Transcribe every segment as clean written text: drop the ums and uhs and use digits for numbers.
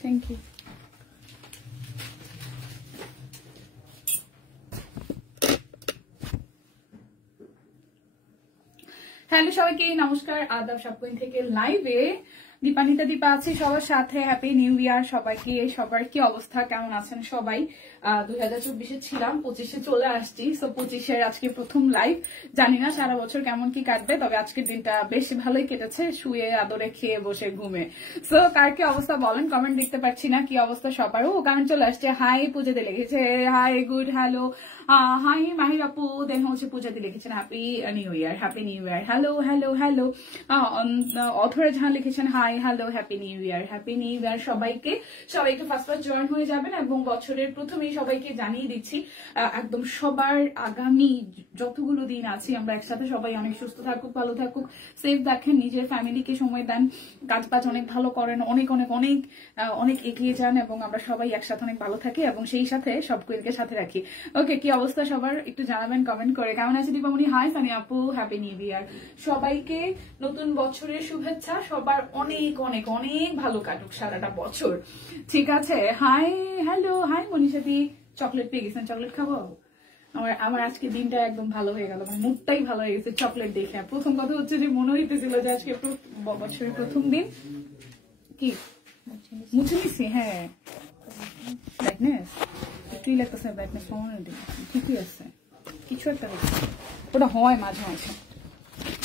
Thank you. Hello সবাইকে, নমস্কার, আদাব। সাবকুইন থেকে লাইভে দীপানিতা দীপা আছি সবার সাথে। হ্যাপি নিউ ইয়ার সবাইকে। সবার কি অবস্থা, কেমন আছেন সবাই? 2024-এ ছিলাম, 25-এ চলে আসছি। সো 25-এর আজকে প্রথম লাইভ। জানি না সারা বছর কেমন কি কাটবে, তবে আজকের দিনটা বেশ ভালোই কেটেছে, শুয়ে আদরে খেয়ে বসে ঘুমে। সো কার কি অবস্থা বলেন, কমেন্ট দেখতে পাচ্ছি না কি অবস্থা সবার। ও কমেন্ট চলে আসছে, হাই পূজাতে লিখেছে, hi good, hello, hi Mahir আপু, দেন হচ্ছে পূজাতে লিখেছেন happy new year, happy new year, hello hello hello. Athora Jahan লিখেছেন hi hello, happy new year, happy new year সবাইকে। সবাইকে ফার্স্ট জয়েন হয়ে যাবেন এবং বছরের প্রথমেই সবাইকে জানিয়ে দিচ্ছি একদম সবার আগামী যতগুলো দিন আছি আমরা একসাথে সবাই অনেক সুস্থ থাকুক, ভালো থাকুক, সেফ দেখেন, নিজের ফ্যামিলিকে সময় দেন, কাজ বাজ অনেক ভালো করেন, অনেক অনেক অনেক অনেক এগিয়ে যান এবং আমরা সবাই একসাথে অনেক ভালো থাকি এবং সেই সাথে সবকে সাথে রাখি। ওকে, কি অবস্থা সবার একটু জানাবেন কমেন্ট করে। কেমন আছে দীপামণি? হাই সানি আপু, হ্যাপি নিউ ইয়ার সবাইকে। নতুন বছরের শুভেচ্ছা, সবার অনেক অনেক অনেক ভালো কাটুক সারাটা বছর, ঠিক আছে? হাই হ্যালো, হাই মনীষাদি, চকলেট পেয়ে গেছেন, চকলেট খাবো? আমার আজকে দিনটা একদম ভালো হয়ে গেল, মানে মুডটাই ভালো হয়ে গেছে চকলেট দেখে। প্রথম কথা হচ্ছে যে মনে হইতেছিল যে আজকে বছরের প্রথম দিন। কি মুছে নিচ্ছি? হ্যাঁ, ব্রাইটনেস তুই লাগতেছে, ব্রাইটনেস কমানো দিন, ঠিকই আছে, কিছু একটা ওটা হয় মাঝে মাঝে।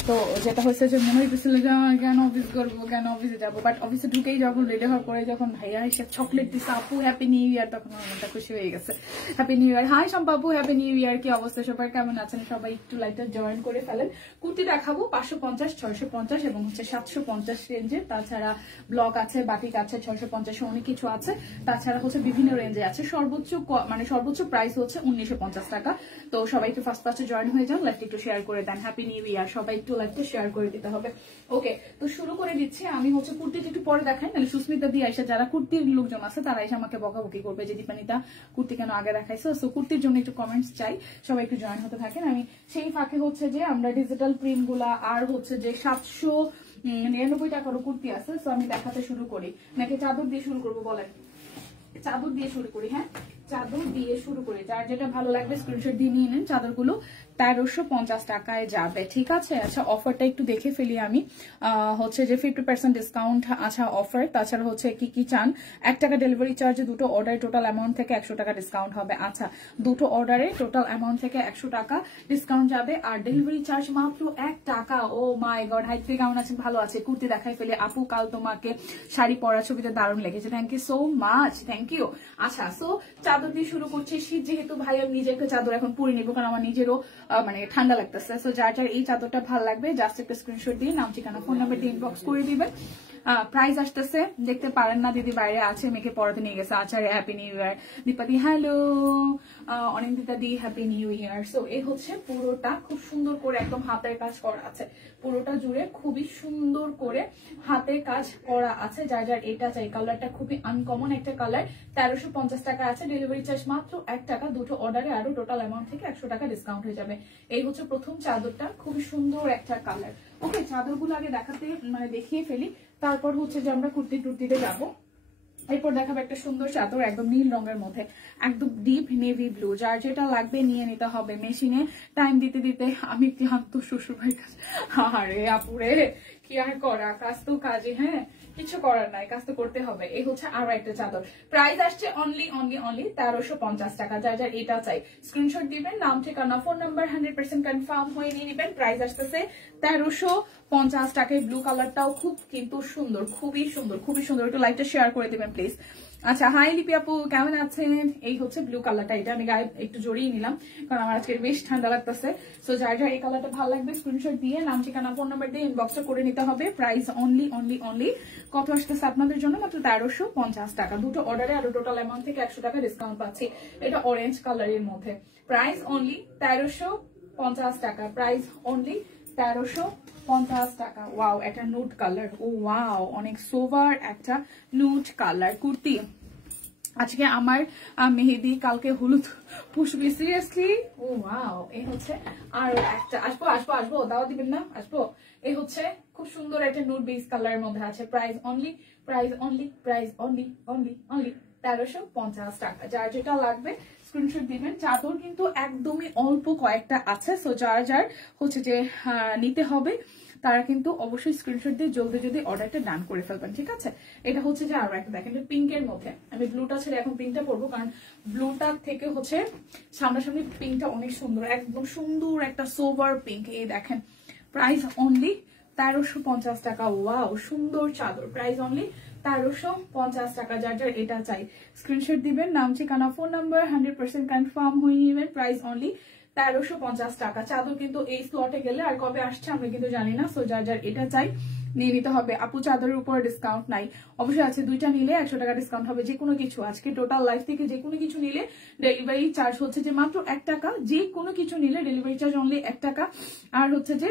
তো যেটা হয়েছে যে মনে হইতেছিল যে কেন অফিস করবো, কেন অফিসে যাবো, বাট অফিসে ঢুকেই যখন রেডি হওয়ার পরে যখন ভাইয়া এসে চকলেট দিচ্ছে আপু হ্যাপি নিউ ইয়ার, তখন আমার মনটা খুশি হয়ে গেছে। Happy new year. Hi Shampa আপু, হ্যাপি নিউ ইয়ার। কি অবস্থা সবার, কেমন আছেন সবাই? একটু লাইটার জয়েন করে ফেলেন। কুর্তি দেখাবো 550, 650 এবং হচ্ছে 750 রেঞ্জের। তাছাড়া ব্লক আছে, বাটিক আছে, 650 অনেক কিছু আছে। তাছাড়া হচ্ছে বিভিন্ন রেঞ্জে আছে। সর্বোচ্চ প্রাইস হচ্ছে 1950 টাকা। তো সবাই একটু ফার্স্টে জয়েন হয়ে যান, লাইভটা একটু শেয়ার করে দেন। হ্যাপি নিউ ইয়ার সবাই, একটু লাইভটা শেয়ার করে দিতে হবে। ওকে, তো শুরু করে দিচ্ছি। আমি হচ্ছে কুর্তিটা একটু পরে দেখাই, নাহলে সুস্মিতা দিয়ে এসে যারা কুর্তির লোকজন আছে তারা এসে আমাকে বকাবকি করবে যে দীপানিতা কুর্তি কেন আগে দেখাইছো। সো কুর্তির জন্য একটু কমেন্টস চাই, সবাই একটু জয়েন হতে থাকেন। আমি সেই ফাঁকে হচ্ছে যে আমরা ডিজিটাল প্রিন্ট গুলা আর হচ্ছে যে 799 টাকারও কুর্তি আছে, সো আমি দেখাতে শুরু করি নাকি চাদর দিয়ে শুরু করবো বলেন? চাদর দিয়ে শুরু করি। হ্যাঁ, চাদর দিয়ে শুরু করি। যার যেটা ভালো লাগবে স্ক্রিনশট দিয়ে নিয়ে নেন। চাদরগুলো 1350 টাকায় যাবে, ঠিক আছে? আচ্ছা, অফারটা একটু দেখে ফেলি আমি। হচ্ছে যে 50% ডিসকাউন্ট, আচ্ছা অফার। তাছাড়া হচ্ছে কি কি চান? 1 টাকা ডেলিভারি চার্জে দুটো অর্ডারে টোটাল অ্যামাউন্ট থেকে 100 টাকা ডিসকাউন্ট হবে। আচ্ছা, দুটো অর্ডারে টোটাল অ্যামাউন্ট থেকে 100 টাকা ডিসকাউন্ট যাবে আর ডেলিভারি চার্জ মাত্র 1 টাকা। ও মাই গড, হাই থেকে কেমন আছেন? ভালো আছে। কুর্তি দেখাই ফেলে। আপু কাল তোমাকে শাড়ি পরা ছবিতে দারুণ লেগেছে, thank you so much, thank you. আচ্ছা, সো চাদর দিয়ে শুরু করছি। শীত যেহেতু ভাই আমি নিজে একটা চাদর এখন পরে নিবো, কারণ আমার নিজেরও মানে ঠান্ডা লাগতেছে। সো যার যার এই চাদরটা ভালো লাগবে জাস্ট একটা স্ক্রিনশট দিয়ে নাম, ঠিকানা, ফোন নাম্বার দিয়ে ইনবক্স করে দিবেন। প্রাইস আসতেছে, দেখতে পারেন না, দিদি বাইরে আছে, মেয়েকে পড়াতে নিয়ে গেছে। আচ্ছা, হ্যাপি নিউ ইয়ার দীপাদি, হ্যালো অনিন্দিতা দি, হ্যাপি নিউ ইয়ার। সো এই হচ্ছে পুরোটা খুব সুন্দর করে একদম হাতের কাজ করা আছে, পুরোটা জুড়ে খুবই সুন্দর করে হাতের কাজ করা আছে। যার যার এটা চাই, কালারটা খুবই আনকমন একটা কালার। 1350 টাকা আছে, ডেলিভারি চার্জ মাত্র 1 টাকা। দুটো অর্ডারে আরো টোটাল অ্যামাউন্ট থেকে 100 টাকা ডিসকাউন্ট হয়ে যাবে। এই হচ্ছে প্রথম চাদরটা, খুবই সুন্দর একটা কালার। ওকে, চাদরগুলো আগে দেখিয়ে ফেলি, তারপর হচ্ছে যে আমরা কুর্তি টুর্তিতে যাবো। এরপর দেখাবো একটা সুন্দর চাদর একদম নীল রঙের মধ্যে, একদম ডিপ নেভি ব্লু। যার যেটা লাগবে নিয়ে নিতে হবে। মেশিনে টাইম দিতে দিতে আমি ক্লান্ত, শ্বশুর ভাই কাজ। আরে আপুরে কি আর করা, কাজ তো কাজে, হ্যাঁ কিছু করার নাই, কাজ তো করতে হবে। এই হচ্ছে আরো একটা চাদর, প্রাইস আসছে অনলি 1350 টাকা। যার যার এটা চাই স্ক্রিনশট দিবেন, নাম, ঠিকানা, ফোন নাম্বার 100% কনফার্ম হয়ে নিয়ে নিবেন। প্রাইস আসতেছে 1350 টাকায়। ব্লু কালারটাও খুব কিন্তু সুন্দর, খুবই সুন্দর, খুবই সুন্দর। একটু লাইকটা শেয়ার করে দিবেন প্লিজ। আচ্ছা, হাই লিপি আপু, কেমন আছেন? এই হচ্ছে ব্লু কালারটা, এটা আমি গায়ে একটু জড়িয়ে নিলাম কারণ আমার আজকে বেশ ঠান্ডা লাগতেছে। সো যার যার এই কালারটা ভালো লাগবে স্ক্রিনশট দিয়ে নাম, ঠিকানা, ফোন নাম্বার দিয়ে ইনবক্সে করে নিতে হবে। প্রাইস অনলি কত আসতেছে আপনাদের জন্য? মাত্র 1350 টাকা। দুটো অর্ডারে আরো টোটাল অ্যামাউন্ট থেকে 100 টাকা ডিসকাউন্ট পাচ্ছি। এটা অরেঞ্জ কালারের মধ্যে, প্রাইস অনলি 1350 টাকা। প্রাইস অনলি 1350 টাকা। ওয়াও, একটা নুড কালার। ও ওয়াও, অনেক সোভার একটা নুড কালার কুর্তি। আজকে আমার মেহেদি, কালকে হলুদ পুষবি, সিরিয়াসলি। ও ওয়াও, এই হচ্ছে আর একটা। আসবো আসবো আসবো, দাওয়া দিবেন না? আসবো। এই হচ্ছে খুব সুন্দর একটা নুড বেস কালারের মধ্যে আছে। Price only, price only, price only only only 1350 টাকা। যার যেটা লাগবে স্ক্রিনশট দিবেন। চাদর কিন্তু একদমই অল্প কয়েকটা আছে, সো যার যার হচ্ছে যে নিতে হবে তারা কিন্তু অবশ্যই স্ক্রিনশট দিয়ে জলদি জলদি অর্ডারটা ডান করে ফেলবেন, ঠিক আছে? এটা হচ্ছে যে আরো একটা দেখেন, পিঙ্কের মধ্যে। আমি ব্লুটা ছেড়ে এখন পিঙ্কটা পরবো, কারণ ব্লুটার থেকে হচ্ছে সামনাসামনি পিঙ্কটা অনেক সুন্দর, একদম সুন্দর একটা সোভার পিঙ্ক। এই দেখেন, প্রাইস অনলি 1350 টাকা। ওয়াও, সুন্দর চাদর। প্রাইস অনলি 1350 টাকা। যার যার এটা চাই স্ক্রিনশট দিবেন, নাম ঠিকানা ফোন নাম্বার 100% কনফার্ম হয়ে নেবেন। প্রাইস অনলি 1350 টাকা। চাদর কিন্তু এই স্লটে গেলে আর কবে আসছে আমরা কিন্তু জানি না, সো যার যার এটা চাই নিয়ে নিতে হবে। আপু চাদরের উপর ডিসকাউন্ট নাই? অবশ্যই আছে, দুইটা নিলে 100 টাকা ডিসকাউন্ট হবে। যে কোনো কিছু আজকে টোটাল লাইফ থেকে যে কোনো কিছু নিলে ডেলিভারি চার্জ হচ্ছে যে মাত্র 1 টাকা। যে কোনো কিছু নিলে ডেলিভারি চার্জ অনলি 1 টাকা। আর হচ্ছে যে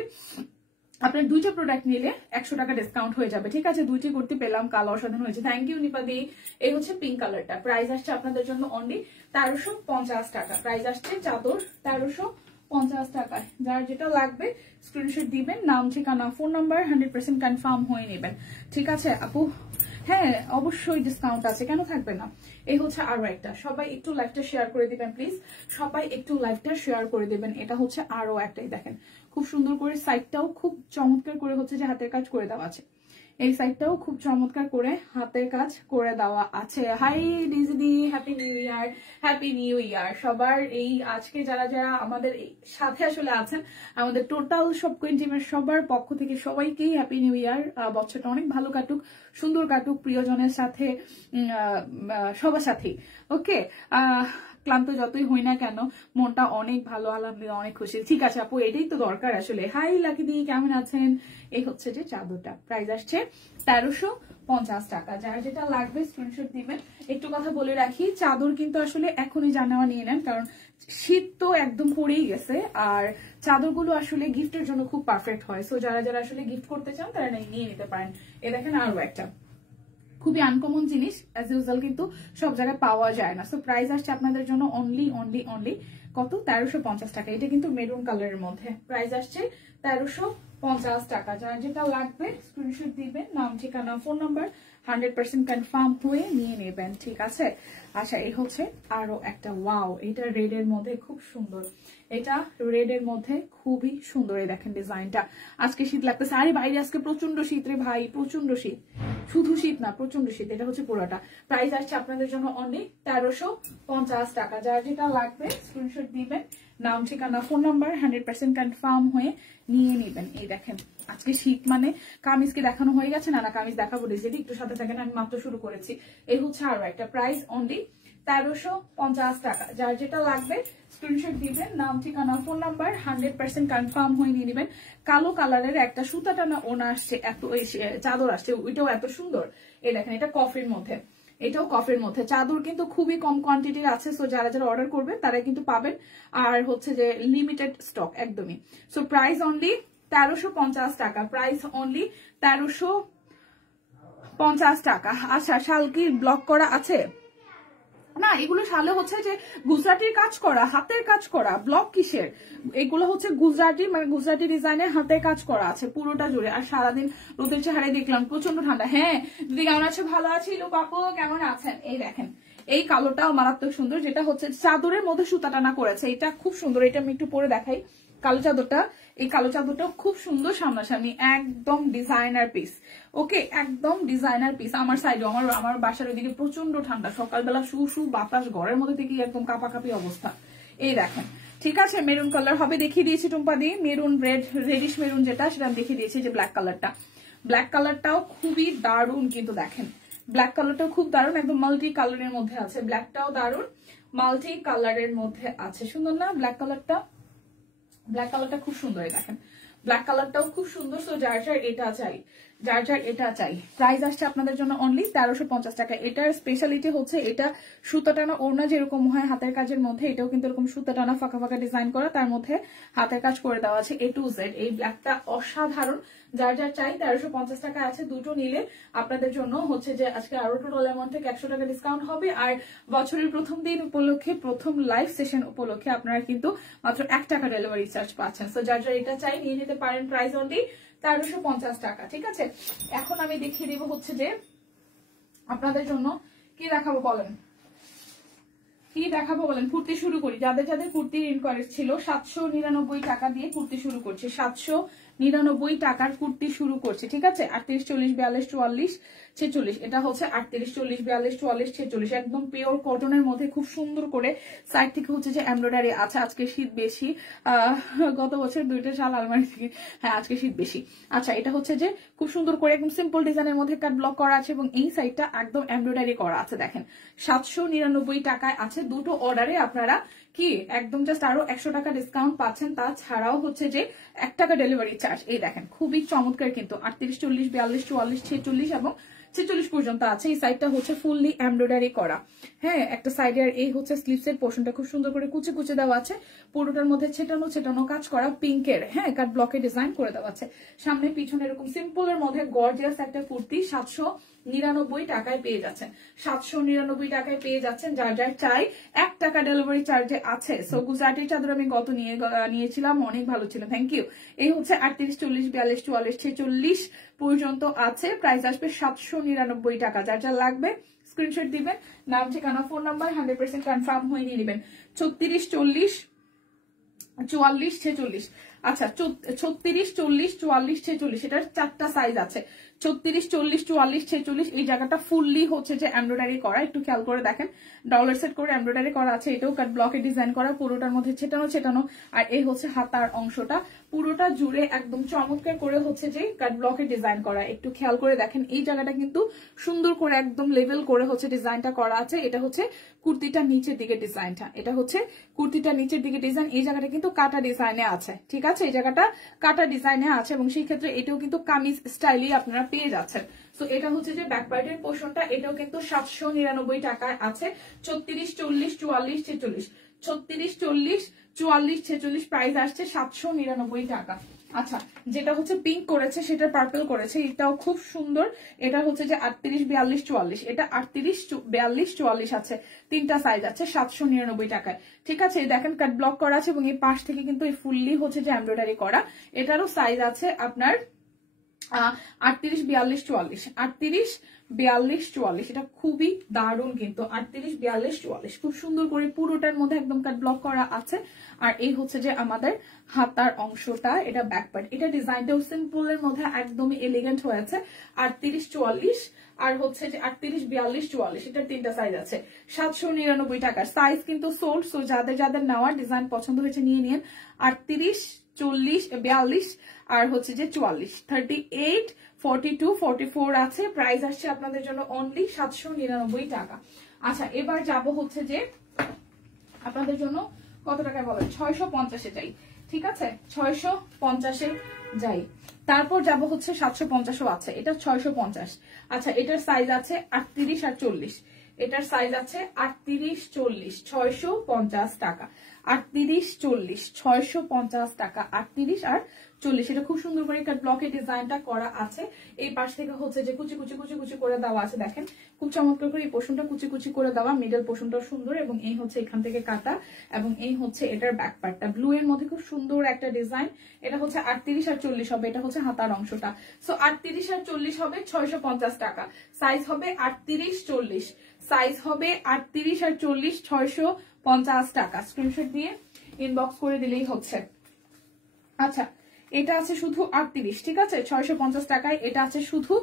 আপনার দুইটা প্রোডাক্ট নিলে 100 টাকা ডিসকাউন্ট হয়ে যাবে, ঠিক আছে? দুইটি করতে পেলাম, কালো অসাধারণ হয়েছে। থ্যাংক ইউ নিপাদি। এই হচ্ছে পিঙ্ক কালারটা। প্রাইস আসছে আপনাদের জন্য অনলি 1350 টাকা। প্রাইস আসছে চাদর 1350 টাকায়। যার যেটা লাগবে স্ক্রিনশট দিবেন, নাম ঠিকানা ফোন নাম্বার 100% কনফার্ম হয়ে নেবেন, ঠিক আছে আপু? হ্যাঁ অবশ্যই ডিসকাউন্ট আছে, কেন থাকবে না? এই হচ্ছে আরো একটা। সবাই একটু লাইভটা শেয়ার করে দিবেন প্লিজ, সবাই একটু লাইভটা শেয়ার করে দিবেন। এটা হচ্ছে আরো একটাই, দেখেন খুব সুন্দর করে সাইডটাও খুব চমৎকার করে হচ্ছে যে হাতের কাজ করে দেওয়া আছে। এই সাইডটাও খুব চমৎকার করে হাতের কাজ করে দেওয়া আছে। হাই ডিজিদি, happy new year, happy new year সবার। এই আজকে যারা যারা আমাদের সাথে আসলে আছেন, আমাদের টোটাল সব কুইন টিমের সবার পক্ষ থেকে সবাইকেই হ্যাপি নিউ ইয়ার। বছরটা অনেক ভালো কাটুক, সুন্দর কাটুক, প্রিয়জনের সাথে, সবার সাথেই। ওকে, ক্লান্ত যতই হই না কেন মনটা অনেক ভালো, আলহামদুলিল্লাহ অনেক খুশি। ঠিক আছে আপু, এটাই তো দরকার আসলে। হাই লাকিদি, কেমন আছেন? এই হচ্ছে যে চাদরটা, প্রাইস আসছে 1350 টাকা। যার যেটা লাগবে স্ক্রিনশট দিবেন। একটু কথা বলে রাখি, চাদর কিন্তু আসলে এখনই জানাওয়া নিয়ে নেন, কারণ শীত তো একদম পড়েই গেছে। আর চাদরগুলো আসলে গিফটের জন্য খুব পারফেক্ট হয়, সো যারা যারা আসলে গিফট করতে চান তারা নিয়ে নিতে পারেন। এ দেখেন আরো একটা খুবই আনকমন জিনিস, অ্যাজ ইউজুয়াল কিন্তু সব জায়গায় পাওয়া যায় না। সো প্রাইস আসছে আপনাদের জন্য অনলি অনলি অনলি কত? 1350 টাকা। এটা কিন্তু মেরুন কালারের মধ্যে। প্রাইস আসছে 1350 টাকা। যার যেটা লাগবে স্ক্রিনশট দিবেন, নাম ঠিকানা ফোন নাম্বার 100% কনফার্ম হয়ে নিয়ে নেবেন, ঠিক আছে? আচ্ছা, এই হচ্ছে আরো একটা। ওয়াও, এটা রেড এর মধ্যে খুব সুন্দর। এটা রেড এর মধ্যে খুবই সুন্দর। এই দেখেন ডিজাইনটা। আজকে শীত লাগতেছে। আরে বাইরে আজকে প্রচন্ড শীত রে ভাই, প্রচন্ড শীত। শুধু শীত না, প্রচন্ড শীত। এটা হচ্ছে পুরোটা। প্রাইস আসছে আপনাদের জন্য অনলি 1350 টাকা। যার যেটা লাগবে স্ক্রিনশট দিবেন, নাম ঠিকানা ফোন নাম্বার 100% কনফার্ম হয়ে নিয়ে নেবেন। এই দেখেন আজকে শীত মানে কামিজ কি দেখানো হয়ে গেছে? না না, কামিজ দেখাবো, যদি একটু সাথে থাকেন, আমি মাত্র শুরু করেছি। এই হচ্ছে আরো একটা। প্রাইস অনলি 1350 টাকা। যার যেটা লাগবে স্ক্রিনশট দিবেন, নাম ঠিকানা ফোন নাম্বার 100% কনফার্ম হয়ে নিয়ে নেবেন। কালো কালারের একটা সুতা টানা ওনা আসছে, এত চাদর আসছে, ওইটাও এত সুন্দর। এই দেখেন, এটা কফির মধ্যে, এটাও কফের মধ্যে। চাদর কিন্তু খুবই কম কোয়ান্টিটির আছে, সো যারা যারা অর্ডার করবেন তারা কিন্তু পাবেন। আর হচ্ছে যে লিমিটেড স্টক একদমই। সো প্রাইস অনলি 1350 টাকা। প্রাইস অনলি 1350 টাকা। আচ্ছা, শাল কি ব্লক করা আছে? না, এগুলো শালে হচ্ছে যে গুজরাটির কাজ করা, হাতের কাজ করা। ব্লক কিসের? এগুলো হচ্ছে গুজরাটি, মানে গুজরাটি ডিজাইনের হাতের কাজ করা আছে পুরোটা জুড়ে। আর সারাদিন রোদের চেহারায় দেখলাম প্রচন্ড ঠান্ডা। হ্যাঁ দিদি কেমন আছে? ভালো আছি। লোক আপু কেমন আছেন? এই দেখেন, এই কালোটাও মারাত্মক সুন্দর, যেটা হচ্ছে চাদরের মধ্যে সুতা টানা করেছে। এটা খুব সুন্দর। এটা আমি একটু পরে দেখাই। কালো চাদরটা, এই কালো চাদরটা খুব সুন্দর, সামনাসামনি একদম ডিজাইনার পিস। ওকে, একদম ডিজাইনার পিস। আমার সাইডে, আমার বাসার ওইদিকে প্রচন্ড ঠান্ডা, সকালবেলা শু শু বাতাস, ঘরের মধ্যে থেকে একদম কাপাকাপি অবস্থা। এই দেখেন, ঠিক আছে? মেরুন কালার হবে, দেখিয়ে দিয়েছি টুম্পা দি। মেরুন, রেডিশ মেরুন যেটা, সেটা আমি দেখিয়ে দিয়েছি। যে ব্ল্যাক কালারটা, ব্ল্যাক কালারটাও খুবই দারুণ কিন্তু। দেখেন ব্ল্যাক কালারটাও খুব দারুণ, একদম মাল্টি কালারের মধ্যে আছে। ব্ল্যাকটাও দারুণ, মাল্টি কালারের মধ্যে আছে। সুন্দর না ব্ল্যাক কালারটা? ব্ল্যাক কালারটা খুব সুন্দর। দেখেন ব্ল্যাক কালারটাও খুব সুন্দর। সো যার যার এটা চাই, যার যার এটা চাই। প্রাইস আসছে আপনাদের জন্য অনলি 1350 টাকা। এটার স্পেশালিটি হচ্ছে এটা সুতা টানা ওড়না যেরকম হয় হাতের কাজের মধ্যে, এটাও কিন্তু এরকম সুতা টানা ফাঁকা ফাঁকা ডিজাইন করা, তার মধ্যে হাতের কাজ করে দেওয়া আছে A to Z। এই ব্ল্যাকটা অসাধারণ, যার যার চাই 1350 টাকা আছে। দুটো নিলে আপনাদের জন্য হচ্ছে যে আজকে আরো টোটাল অ্যামাউন্ট থেকে 100 টাকা ডিসকাউন্ট হবে। আর বছরের প্রথম দিন উপলক্ষে, প্রথম লাইভ সেশন উপলক্ষে আপনারা কিন্তু মাত্র 1 টাকা ডেলিভারি চার্জ পাচ্ছেন। সো যার যার এটা চাই নিয়ে নিতে পারেন। প্রাইস অনলি 1350 টাকা। ঠিক আছে, এখন আমি দেখিয়ে দিব হচ্ছে যে আপনাদের জন্য কি দেখাবো বলেন, কি দেখাবো বলেন। কুর্তি শুরু করি। যাদের যাদের কুর্তির ইনকোয়ারিজ ছিল, 799 টাকা দিয়ে কুর্তি শুরু করছে। 799 টাকার কুর্তি শুরু করছে। ঠিক আছে, 38, 40, 42, 44, 46। এটা হচ্ছে 38, 40, 42, 44, 46। একদম পিওর কটনের মধ্যে খুব সুন্দর করে সাইড থেকে হচ্ছে যে এমব্রয়ডারি আছে। আজকে শীত বেশি, গত বছর 2টা শাল আলমারি থেকে, হ্যাঁ আজকে শীত বেশি। আচ্ছা, এটা হচ্ছে যে খুব সুন্দর করে একদম সিম্পল ডিজাইনের মধ্যে কাট ব্লক করা আছে এবং এই সাইডটা একদম এমব্রয়ডারি করা আছে। দেখেন 799 টাকায় আছে। দুটো অর্ডারে আপনারা কি একদম জাস্ট আরো 100 টাকা ডিসকাউন্ট পাচ্ছেন। তাছাড়াও হচ্ছে যে 1 টাকা ডেলিভারি চার্জ। এই দেখেন খুবই চমৎকার কিন্তু 38, 40, 42, 44, 46 এবং 46 পর্যন্ত আছে। এই সাইডটা হচ্ছে ফুললি এমব্রয়ডারি করা। হ্যাঁ, একটা সাইডে আর এই হচ্ছে স্লিভসের পোর্শনটা খুব সুন্দর করে কুচে কুচে দেওয়া আছে। পুরোটার মধ্যে ছেটানো ছেটানো কাজ করা পিঙ্কের, হ্যাঁ কাট ব্লকে ডিজাইন করে দেওয়া আছে। সামনে পিছনে এরকম সিম্পলের মধ্যে গর্জিয়াস একটা কুর্তি 799 টাকায় পেয়ে যাচ্ছেন। 799 টাকায় পেয়ে যাচ্ছেন। যার যার চাই 1 টাকা ডেলিভারি চার্জে আছে। সো গুজরাটের চাদর আমি গত নিয়েছিলাম, অনেক ভালো ছিল, থ্যাংক ইউ। এই হচ্ছে 38, 40, 42, 44, 46 পর্যন্ত আছে। প্রাইস আসবে 799 টাকা। যার যার লাগবে স্ক্রিনশট দিবেন, নাম ঠিকানা ফোন নাম্বার 100% কনফার্ম হয়ে নিয়ে নেবেন। 36, 40, 44, 46। আচ্ছা, 36, 40, 44, 46 এটার 4টা সাইজ আছে। 36, 40, 44, 46 এই জায়গাটা ফুললি হচ্ছে যে এমব্রয়ডারি করা। একটু খেয়াল করে দেখেন, ডলার সেট করে এমব্রয়ডারি করা আছে। এটাও কাট ব্লকে ডিজাইন করা, পুরোটার মধ্যে ছেটানো ছেটানো। আর এই হচ্ছে হাতার অংশটা, পুরোটা জুড়ে একদম চমৎকার করে হচ্ছে যে কাট ব্লকে ডিজাইন করা। একটু খেয়াল করে দেখেন, এই জায়গাটা কিন্তু সুন্দর করে একদম লেভেল করে হচ্ছে ডিজাইনটা করা আছে। এটা হচ্ছে কুর্তিটা নিচের দিকে ডিজাইনটা, এটা হচ্ছে কুর্তিটা নিচের দিকে ডিজাইন। এই জায়গাটা কিন্তু কাটা ডিজাইনে আছে। ঠিক আছে, এই জায়গাটা কাটা ডিজাইনে আছে এবং সেই ক্ষেত্রে এটাও কিন্তু কামিজ স্টাইলই আপনারা পেয়ে যাচ্ছেন। তো এটা হচ্ছে যে ব্যাক পার্টের পোর্শনটা, এটাও কিন্তু 799 টাকায় আছে। 36, 40, 44, 46, 36, 40, 44, 46 প্রাইস আসছে 799 টাকা। আচ্ছা, যেটা হচ্ছে পিঙ্ক করেছে সেটা পার্পল করেছে, এটাও খুব সুন্দর। এটা হচ্ছে যে 38, 42, 44, এটা 38, 42, 44 আছে। 3টা সাইজ আছে 799 টাকায়। ঠিক আছে, দেখেন কাট ব্লক করা আছে এবং এই পাশ থেকে কিন্তু এই ফুললি হচ্ছে যে এমব্রয়ডারি করা। এটারও সাইজ আছে আপনার 38, 42, 44, 38, 42, 44। এটা খুবই দারুণ কিন্তু 38, 42, 44 খুব সুন্দর করে পুরোটার মধ্যে একদম কাট ব্লক করা আছে। আর এই হচ্ছে যে আমাদের হাতার অংশটা, এটা ব্যাক পার্ট। এটা ডিজাইনটাও সিম্পলের মধ্যে একদমই এলিগেন্ট হয়েছে। 38, 44 আর হচ্ছে যে 38, 42, 44 এটার 3টা সাইজ আছে। 799 টাকা সাইজ কিন্তু সোল্ড। সো যাদের যাদের নেওয়ার ডিজাইন পছন্দ হয়েছে নিয়ে নিন। 38, 40, 42 আর হচ্ছে যে 44, 38, 42, 44 আছে। প্রাইস আসছে আপনাদের জন্য অনলি 799 টাকা। আচ্ছা, এবার যাব হচ্ছে যে আপনাদের জন্য কত টাকায় বলেন, 650-এ যাই। ঠিক আছে, 650-এ যাই। তারপর যাব হচ্ছে 750ও আছে, এটা 650। আচ্ছা, এটার সাইজ আছে 38 আর 40। এটার সাইজ আছে 38, 40, 650 টাকা। 38, 40, 650 টাকা। 38 আর 40 এটা খুব সুন্দর করে কাট ব্লকে ডিজাইনটা করা আছে। এই পাশ থেকে হচ্ছে যে কুচি কুচি কুচি কুচি করে দেওয়া আছে। দেখেন খুব চমৎকার করে এই পোর্শনটা কুচি কুচি করে দেওয়া, মিডল পোর্শনটা সুন্দর এবং এই হচ্ছে এখান থেকে কাটা এবং এই হচ্ছে এটার ব্যাক পার্টটা ব্লু এর মধ্যে খুব সুন্দর একটা ডিজাইন। এটা হচ্ছে 38 আর 40 হবে। এটা হচ্ছে হাতার অংশটা। সো 38 আর 40 হবে 650 টাকা। সাইজ হবে 38, 40, সাইজ হবে 38 আর 40, 650 টাকা। স্ক্রিনশট দিয়ে ইনবক্স করে দিলেই হচ্ছে। আচ্ছা, এটা আছে শুধু 38, ঠিক আছে, 650 টাকায়। এটা আছে শুধু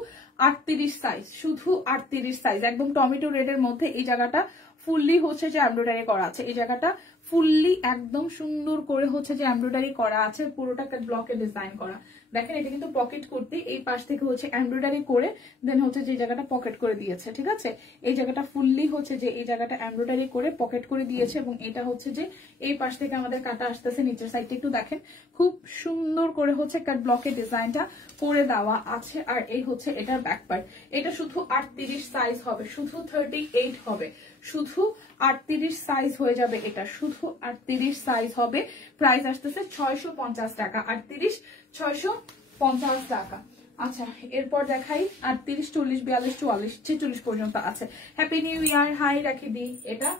38 সাইজ, শুধু 38 সাইজ, একদম টমেটো রেড এর মধ্যে এই জায়গাটা ফুললি হচ্ছে যে এমব্রয়ডারি করা আছে, এই জায়গাটা ফুললি একদম সুন্দর করে হচ্ছে যে এমব্রয়ডারি করা আছে, পুরোটা ব্লকে ডিজাইন করা। দেখেন এটা কিন্তু পকেট করতে, এই পাশ থেকে হচ্ছে এমব্রয়ডারি করে দেন হচ্ছে যে জায়গাটা পকেট করে দিয়েছে, ঠিক আছে। এই জায়গাটা ফুললি হচ্ছে যে এই জায়গাটা এমব্রয়ডারি করে পকেট করে দিয়েছে, এবং এটা হচ্ছে যে এই পাশ থেকে আমাদের কাটা আসতেছে, নিচের সাইডটা একটু দেখেন খুব সুন্দর করে হচ্ছে কাট ব্লকের ডিজাইনটা করে দেওয়া আছে। আর এই হচ্ছে এটার ব্যাক পার্ট, এটা শুধু 38 সাইজ হবে, শুধু 38 হবে, শুধু 38 সাইজ হয়ে যাবে, এটা শুধু 38 সাইজ হবে। প্রাইস আসতেছে 650 টাকা, 38 650 টাকা। আচ্ছা এরপর দেখাই 38 40 42 44 46 পর্যন্ত আছে। হ্যাপি নিউ ইয়ার, হাই রাখি দি। এটা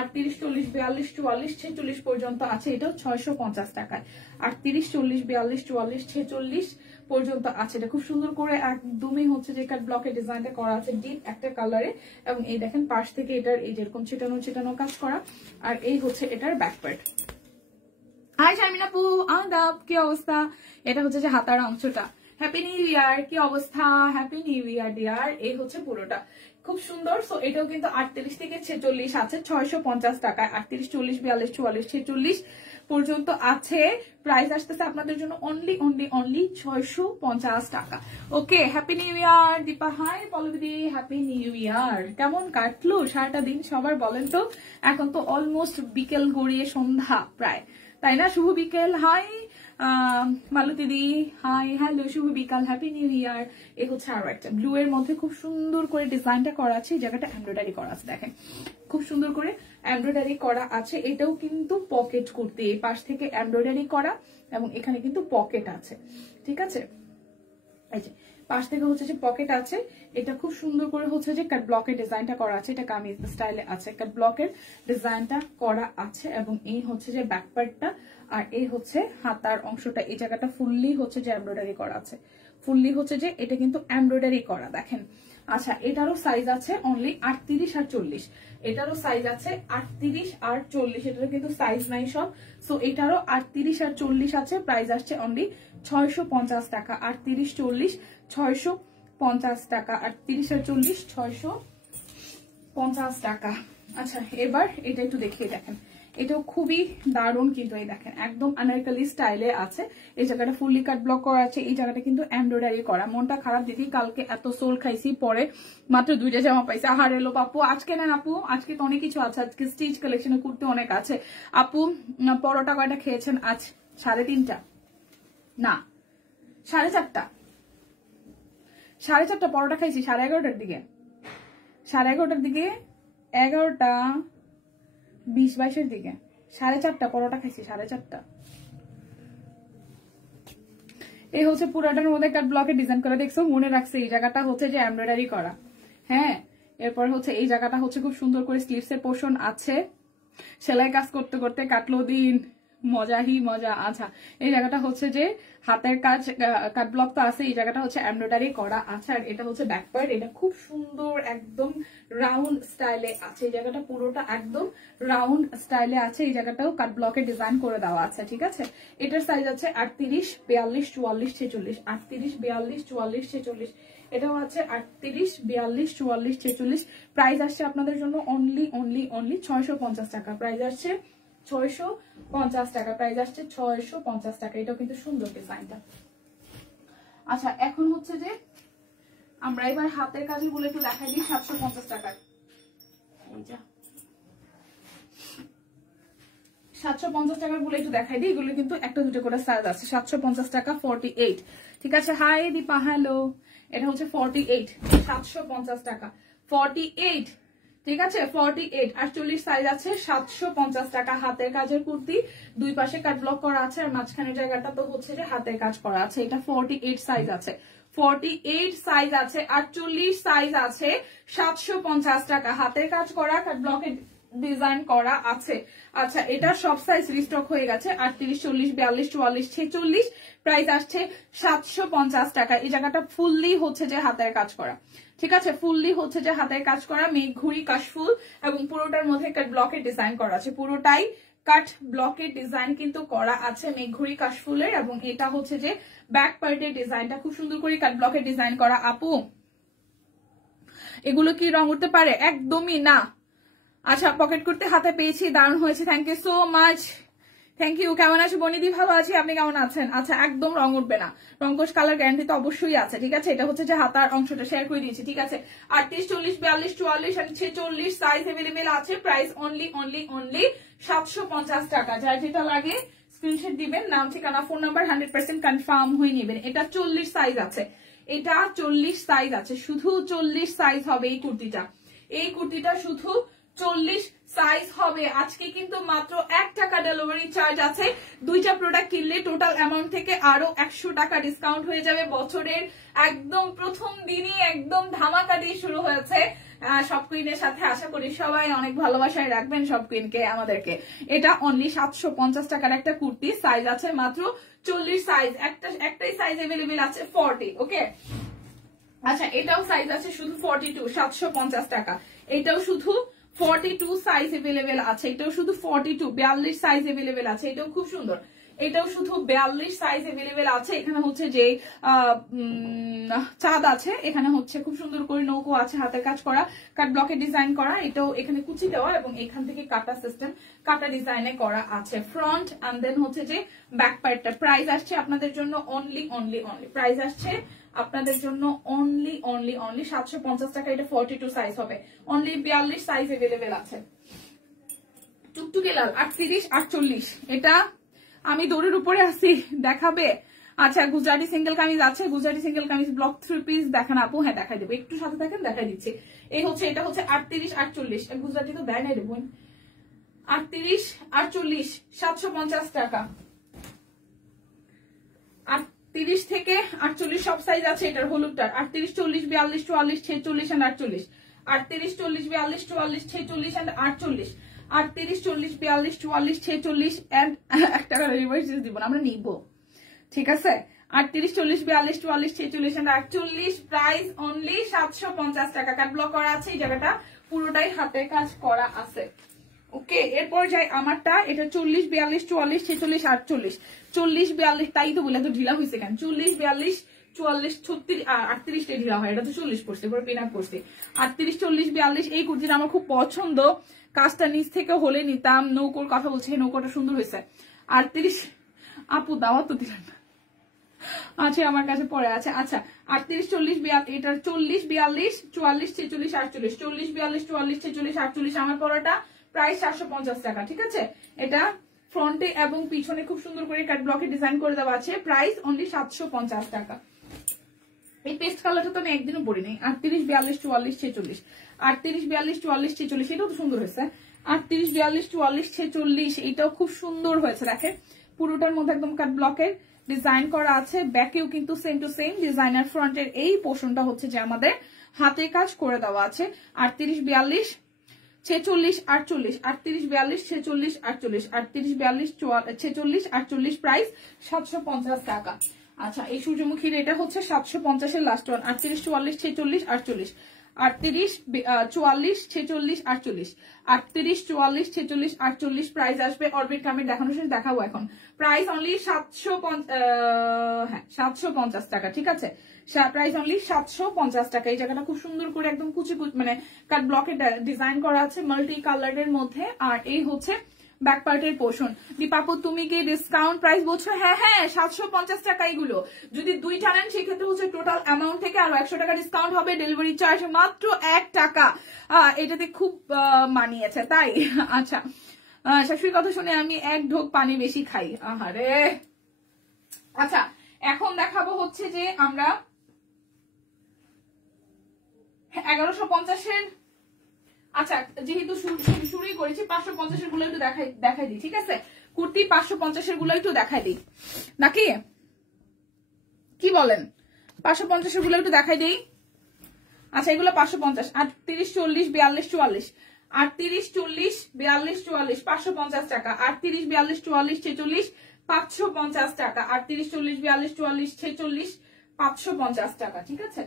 38 40 42 44 46 পর্যন্ত আছে, এটাও 650 টাকায়। 38 40 42 44 46 পর্যন্ত আছে। এটা খুব সুন্দর করে একদমই হচ্ছে যে কাট ব্লকের ডিজাইনটা করা আছে ডিপ একটা কালারে, এবং এই দেখেন পাশ থেকে এটার এই যেরকম ছিটানো ছিটানো কাজ করা। আর এই হচ্ছে এটার ব্যাক পার্ট। হাই শারমিন আপু, আদাব, কি অবস্থা? এটা হচ্ছে যে হাতার অংশটা। হ্যাপি নিউ ইয়ার, কি অবস্থা? Happy new year dear. এই হচ্ছে পুরোটা খুব সুন্দর। সো এটাও কিন্তু 38 থেকে 46 আছে 650 টাকায়। 38 40 42 44 46 পর্যন্ত আছে। প্রাইস আসতেছে আপনাদের জন্য অনলি 650 টাকা। Okay, happy new year Dipa. Hi Pallabi, happy new year. কেমন কাটলো সারাটা দিন সবার বলেন তো? এখন তো অলমোস্ট বিকেল গড়িয়ে সন্ধ্যা প্রায়, তাই না? শুভ বিকেল। হাই মালতী দি, হাই, হ্যালো, শুভ বিকাল, হ্যাপি নিউ ইয়ার। এ হচ্ছে আরো একটা ব্লু এর মধ্যে খুব সুন্দর করে ডিজাইনটা করা আছে, এই জায়গাটা এমব্রয়ডারি করা আছে, দেখেন খুব সুন্দর করে এমব্রয়ডারি করা আছে। এটাও কিন্তু পকেট করতে, এই পাশ থেকে এমব্রয়ডারি করা, এবং এখানে কিন্তু পকেট আছে, ঠিক আছে। এই যে পাশ থেকে হচ্ছে যে পকেট আছে, এটা খুব সুন্দর করে হচ্ছে যে কাট ব্লকের ডিজাইনটা করা আছে, এটা কামিজ স্টাইলে আছে, কাট ব্লকের ডিজাইনটা করা আছে, এবং এই হচ্ছে যে ব্যাক পার্টটা, আর এই হচ্ছে হাতার অংশটা, এই জায়গাটা ফুললি হচ্ছে যে এমব্রয়ডারি করা আছে, ফুললি হচ্ছে যে এটা কিন্তু এমব্রয়ডারি করা, দেখেন। আচ্ছা এটারও সাইজ আছে অনলি 38 আর 40, এটারও সাইজ আছে 38 আর 40, এটারও কিন্তু সাইজ নাই সব। সো এটারও 38 আর 40 আছে, প্রাইস আসছে অনলি 650 টাকা। 38 40 650 টাকা, 38 আর 40 650 টাকা। আচ্ছা এবার এটা একটু দেখিয়ে দেখেন, এটাও খুবই দারুণ কিন্তু, এই দেখেন একদম আনারকলি স্টাইলে আছে, এই জায়গাটা ফুললি কাট ব্লক করা আছে, এই জায়গাটা কিন্তু এমব্রয়ডারি করা। মনটা খারাপ দিদি, কালকে এত সোল খাইছি, পরে মাত্র 2টা জামা পাইছি। আহার এলো আপু, আজকে নেন আপু, আজকে তো অনেক কিছু আছে, আজকে স্টিচ কালেকশনে করতে অনেক আছে। আপু পরোটা কয়টা খেয়েছেন আজ? 3:30 না 4:30, 4:30 পরোটা খাইছি 11:30 দিকে, 11:30 দিকে, 11টা 20-22 দিকে 4:30 পরোটা খাইছি, 4:30। এই হচ্ছে পুরাটার মধ্যে কাট ব্লকে ডিজাইন করা, দেখছো মনে রাখছে, এই জায়গাটা হচ্ছে যে এমব্রয়ডারি করা। হ্যাঁ এরপর হচ্ছে এই জায়গাটা হচ্ছে খুব সুন্দর করে স্লিভস এর পোর্শন আছে, সেলাই কাজ করতে করতে কাটলো দিন, মজা হি মজা। আচ্ছা এই জায়গাটা হচ্ছে যে হাতের কাজ, কাট ব্লক তো আছে, এই জায়গাটা হচ্ছে এমব্রয়ডারি করা আছে, আর এটা হচ্ছে ব্যাক পার্ট, এটা খুব সুন্দর একদম রাউন্ড স্টাইলে আছে, এই জায়গাটা পুরোটা একদম রাউন্ড স্টাইলে আছে, এই জায়গাটাও কাট ব্লকে ডিজাইন করে দেওয়া আছে, ঠিক আছে। এটার সাইজ আছে 38 42 44 46, 38 42 44 46, এটাও আছে 38 42 44 46। প্রাইস আসছে আপনাদের জন্য অনলি 650 টাকা, প্রাইস আসছে 650 টাকা, প্রাইস আসছে 650 টাকা। এটাও কিন্তু সুন্দর ডিজাইনটা। আচ্ছা এখন হচ্ছে যে আমরা এবার হাতের কাজের গুলো একটু দেখাই দিই 750 টাকার। 750 টাকার গুলো একটু দেখাই দিই, এগুলো কিন্তু একটা দুটো করে সাইজ আছে। 750 টাকা 48, ঠিক আছে। Hi Dipa, hello. এটা হচ্ছে 48, 750 টাকা 48, ঠিক আছে 48। 48 সাইজ আছে, 750 টাকা। হাতের কাজের কুর্তি, দুই পাশে কাট ব্লক করা আছে, আর মাঝখানের জায়গাটা তো হচ্ছে যে হাতের কাজ করা আছে। এটা 48 সাইজ আছে, 48 সাইজ আছে। 48 সাইজ আছে, 750 টাকা। হাতের কাজ করা, কাট ব্লকের ডিজাইন করা আছে। আচ্ছা এটা সব সাইজ রিস্টক হয়ে গেছে। 38 40 42 44 46, প্রাইস আসছে 750 টাকা। এই জায়গাটা ফুললি হচ্ছে যে হাতের কাজ করা, ঠিক আছে, ফুললি হচ্ছে যে হাতের কাজ করা, মেঘঘুরি কাশফুল, এবং পুরোটার মধ্যে কাট ব্লকের ডিজাইন করা আছে, পুরোটাই কাট ব্লকের ডিজাইন কিন্তু করা আছে মেঘঘুরি কাশফুলের, এবং এটা হচ্ছে যে ব্যাক পার্টের ডিজাইনটা খুব সুন্দর করে কাট ব্লকের ডিজাইন করা। আপু এগুলো কি রং উঠতে পারে? একদমই না, আচ্ছা পকেট করতে হাতে পেয়েছি, দারুণ হয়েছে, thank you so much, thank you. কেমন আছে বনিদি? ভালো আছি, আপনি কেমন আছেন? আচ্ছা একদম রং উঠবে না, রংকশ কালার গ্যারান্টি তো অবশ্যই আছে, ঠিক আছে। এটা হচ্ছে যে হাতার অংশটা শেয়ার করে দিয়েছি, ঠিক আছে। 38, 40, 42, 44 আর 46 সাইজ अवेलेबल আছে। প্রাইস অনলি 750 টাকা। যার যেটা লাগে স্ক্রিনশট দিবেন, নাম ঠিকানা ফোন নাম্বার 100% কনফার্ম হয়ে নেবেন। এটা 40 সাইজ আছে, এটা 40 সাইজ আছে, শুধু 40 সাইজ হবে এই কুর্তিটা। এই কুর্তিটা শুধু 40 সাইজ হবে। আজকে কিন্তু মাত্র 1 টাকা ডেলিভারি চার্জ আছে। দুইটা প্রোডাক্ট কিনলে টোটাল অ্যামাউন্ট থেকে আরো 100 টাকা ডিসকাউন্ট হয়ে যাবে। বছরের একদম প্রথম দিনই একদম ধামাকা দিয়ে শুরু হয়েছে সব কুইনের সাথে। আশা করি সবাই অনেক ভালোবাসায় রাখবেন সব কুইনকে, আমাদেরকে। এটা অনলি 750 টাকার একটা কুর্তি, সাইজ আছে মাত্র 40 সাইজ। একটাই সাইজ अवेलेबल আছে 40, ওকে। আচ্ছা এটাও সাইজ আছে শুধু 42, 750 টাকা। এটাও শুধু 42 সাইজ अवेलेबल আছে, এটাও শুধু 42, 42 সাইজ अवेलेबल আছে। এটাও খুব সুন্দর, এটাও শুধু 42 সাইজ अवेलेबल আছে। এখানে হচ্ছে যে চাঁদ আছে, এখানে হচ্ছে খুব সুন্দর করে নৌকো আছে, হাতের কাজ করা, কাট ব্লকে ডিজাইন করা। এটাও এখানে কুচি দেওয়া এবং এখান থেকে কাটা সিস্টেম, কাটা ডিজাইনে করা আছে ফ্রন্ট এন্ড দেন হচ্ছে যে ব্যাক পার্টটা। প্রাইস আসছে আপনাদের জন্য অনলি প্রাইস আসছে আপনাদের জন্য অনলি 750 টাকা। এটা 42 সাইজ হবে, অনলি 42 সাইজ अवेलेबल আছে। টুকটুকে লাল 38, 48, এটা আমি দৌড়ের উপরে আছি, দেখাবে? আচ্ছা গুজরাটি সিঙ্গেল কামিজ আছে, Gujarati single kameez block 3 piece দেখান আপু? হ্যাঁ দেখাই দেবো, একটু সাথে থাকেন, দেখাই দিচ্ছি। এই হচ্ছে, এটা হচ্ছে 38, 48, গুজরাটি তো দেয় নাই রে বোন। 38, 48, 750 টাকা। 38 থেকে 48 সব সাইজ আছে এটার, হলুদটার। 38, 40, 42, 44, 46 এন্ড 48। 38, 40, 42, 44, 46 এন্ড 48। 38, 40, 42, 44, 46 এন্ড একটা রিভার্স দিব না, আমরা নিব, ঠিক আছে। 38, 40, 42, 44, 46 এন্ড 48। প্রাইস অনলি 750 টাকা। কাট ব্লক করা আছে, এই জায়গাটা পুরোটাই হাতের কাজ করা আছে, ওকে। এরপর যাই আমারটা, এটা 40, 42, 44, 46, 48। 40, 42, তাই তো বলে এত ঢিলা হয়েছে কেন? 40, 42, 44, 36, 38 ঢিলা হয়, এটা তো 40 পড়ছে, পরে পিন আপ করছে। 38, 40, 42 এই কুর্তিটা আমার খুব পছন্দ, কাজটা নিচ থেকে হলে নিতাম। নৌকোর কথা বলছে, নৌকোটা সুন্দর হয়েছে। 38, আপু দাওয়া তো দিলেন না, আচ্ছা আমার কাছে পরে আছে। আচ্ছা 38, 40, 42, এটার 40, 42, 44, 46, 48। 40, 42, 44, 46, 48 আমার পরাটা। প্রাইস 750 টাকা, ঠিক আছে। এটা ফ্রন্টে এবং পিছনে খুব সুন্দর করে কাট ব্লকে ডিজাইন করে দেওয়া আছে। প্রাইস অনলি 750 টাকা। এই পেস্ট কালারটা তো আমি একদিনও পরিনি। 38, 42, 44, 46। 38, 42, 44, 46, এটাও তো সুন্দর হয়েছে। 38, 42, 44, 46, এটাও খুব সুন্দর হয়েছে। দেখেন পুরোটার মধ্যে একদম কাট ব্লকের ডিজাইন করা আছে, ব্যাকেও কিন্তু সেম টু সেম ডিজাইনার। ফ্রন্টের এই পোর্শনটা হচ্ছে যে আমাদের হাতে কাজ করে দেওয়া আছে। 38, 42, 46, 48। 38, 42, 46, 48। 38, 42, 46, 48। প্রাইস 750 টাকা। আচ্ছা এই সূর্যমুখীর এটা হচ্ছে 750 এর লাস্ট ওয়ান। 38, 44, 46, 48। 38, 44, 46, 48। 38, 44, 46, 48। প্রাইস আসবে অরবিট কামিজ দেখানো শেষ, দেখাবো এখন। প্রাইস অনলি 750 টাকা, ঠিক আছে। প্রাইস অনলি 750 টাকা। এই জায়গাটা খুব সুন্দর করে একদম কুচি মানে কাট ব্লকে ডিজাইন করা আছে মাল্টি কালারের মধ্যে। আর এই হচ্ছে ব্যাক পার্টের পোর্শন। দীপাপু তুমি কি ডিসকাউন্ট প্রাইস বলছো? হ্যাঁ 750 টাকা এগুলো। যদি দুইটা নেন সেক্ষেত্রে হচ্ছে টোটাল অ্যামাউন্ট থেকে আরো 100 টাকা ডিসকাউন্ট হবে। ডেলিভারি চার্জ মাত্র 1 টাকা। এটাতে খুব মানিয়েছে তাই। আচ্ছা শাশুড়ির কথা শুনে আমি এক ঢোক পানি বেশি খাই, আহারে। আচ্ছা এখন দেখাবো হচ্ছে যে আমরা 1150-এর, আচ্ছা যেহেতু শুরুই করেছি 550-এর গুলো একটু দেখাই দিই, ঠিক আছে। কুর্তি 550-এর গুলো একটু দেখাই দিই নাকি, কি বলেন? 550-এর গুলো একটু দেখাই দিই। আচ্ছা এগুলো 550। 38, 40, 42, 44। 38, 40, 42, 44 550 টাকা। 38, 42, 44, 46 550 টাকা। 38, 40, 42, 44, 46 550 টাকা, ঠিক আছে।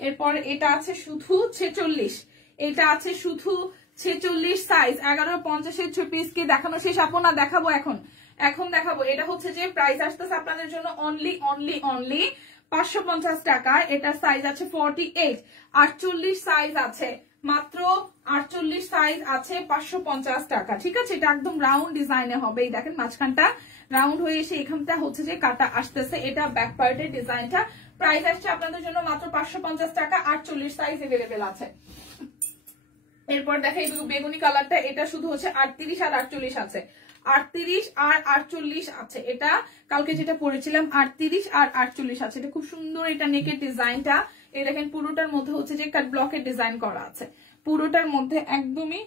এরপর এটা আছে শুধু 46, এটা আছে শুধু 46 সাইজ। 1150-এর 6 পিস কি দেখানো শেষ? আপু না দেখাবো এখন দেখাবো। এটা হচ্ছে যে প্রাইস আসতেছে আপনাদের জন্য অনলি 550 টাকা। এটা সাইজ আছে 48, 48 সাইজ আছে। মাত্র 48 সাইজ আছে 550 টাকা। ঠিক আছে, এটা একদম রাউন্ড ডিজাইনে হবে। এই দেখেন মাঝখানটা রাউন্ড হয়ে এসে এখানটা হচ্ছে যে কাটা আসতেছে, এটা ব্যাক পার্টের ডিজাইনটা। প্রাইস আসছে আপনাদের জন্য মাত্র 550 টাকা। 48 সাইজ এভেলেবেল আছে। এরপর দেখাই বেগুনি কালারটা, এটা শুধু হচ্ছে 38 আর 48 আছে। 38 আর 48 আছে। এটা কালকে যেটা পরেছিলাম 38 আর 48 আছে। এটা খুব সুন্দর, এটা নেকের ডিজাইনটা। এই দেখেন পুরোটার মধ্যে হচ্ছে যে কাট ব্লকের ডিজাইন করা আছে। পুরোটার মধ্যে একদমই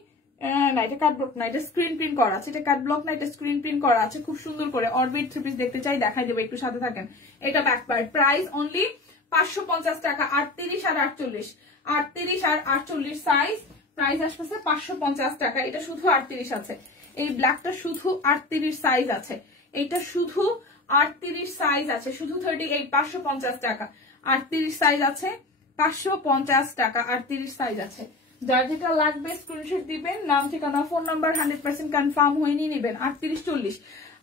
না, এটা কাট ব্লক না, এটা স্ক্রিন প্রিন্ট করা আছে। এটা কাট ব্লক না, এটা স্ক্রিন প্রিন্ট করা আছে খুব সুন্দর করে। অরবিট থ্রি পিস দেখতে চাই, দেখাই দেবো, একটু সাথে থাকেন। এটা ব্যাক পার্ট। প্রাইস অনলি 550 টাকা। 38 আর 48, 38 আর 48 সাইজ। প্রাইস আসতেছে 550 টাকা। এটা শুধু 38 আছে। এই ব্ল্যাকটা শুধু 38 সাইজ আছে। এটা শুধু 38 সাইজ আছে, শুধু 38, 550 টাকা। 38 সাইজ আছে 550 টাকা। 38 সাইজ আছে। যার যেটা লাগবে স্ক্রিনশট দিবেন, নাম ঠিকানা ফোন নাম্বার 100% কনফার্ম হয়ে নিয়ে নেবেন। 38 40।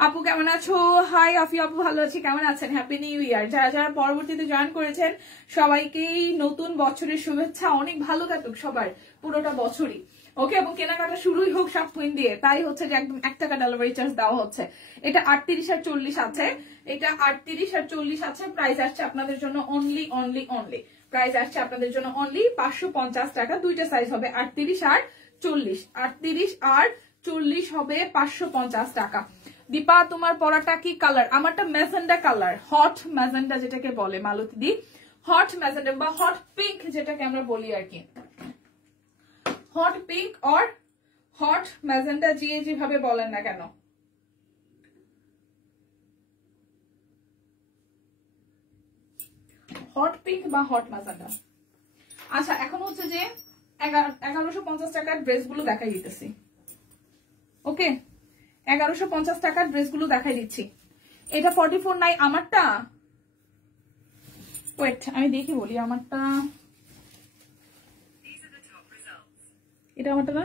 আপু কেমন আছো? হাই আফি আপু, ভালো আছি, কেমন আছেন? হ্যাপি নিউ ইয়ার। যারা যারা পরবর্তীতে জয়েন করেছেন সবাইকেই নতুন বছরের শুভেচ্ছা। অনেক ভালো কাটুক সবার পুরোটা বছরই। ওকে, এবং কেনাকাটা শুরুই হোক সব কুইন দিয়ে। তাই হচ্ছে যে একদম 1 টাকা ডেলিভারি চার্জ দেওয়া হচ্ছে। এটা 38 আর 40 আছে। এটা 38 আর 40 আছে। প্রাইস আসছে আপনাদের জন্য অনলি অনলি অনলি, প্রাইস আসছে আপনাদের জন্য অনলি 550 টাকা। দুইটা সাইজ হবে 38 আর 40। 38 আর 40 হবে 550 টাকা। দীপা তোমার পরাটা কি কালার? আমারটা ম্যাজেন্ডা কালার, হট ম্যাজেন্ডা যেটাকে বলে মালতী দি, হট ম্যাজেন্ডা বা হট পিঙ্ক যেটাকে আমরা বলি আর কি। Hot pink or hot magenta, যেভাবে বলেন না কেন। হট পিঙ্ক বা হট ম্যাজেন্ডা। আচ্ছা, এখন হচ্ছে যে 1150 টাকার ড্রেসগুলো দেখাই দিতেছি। ওকে, 1150 টাকার ড্রেসগুলো দেখাই দিচ্ছি। এটা 44 নাই আমারটা। ওয়েট, আমি দেখি বলি আমারটা। এটা আমারটা না,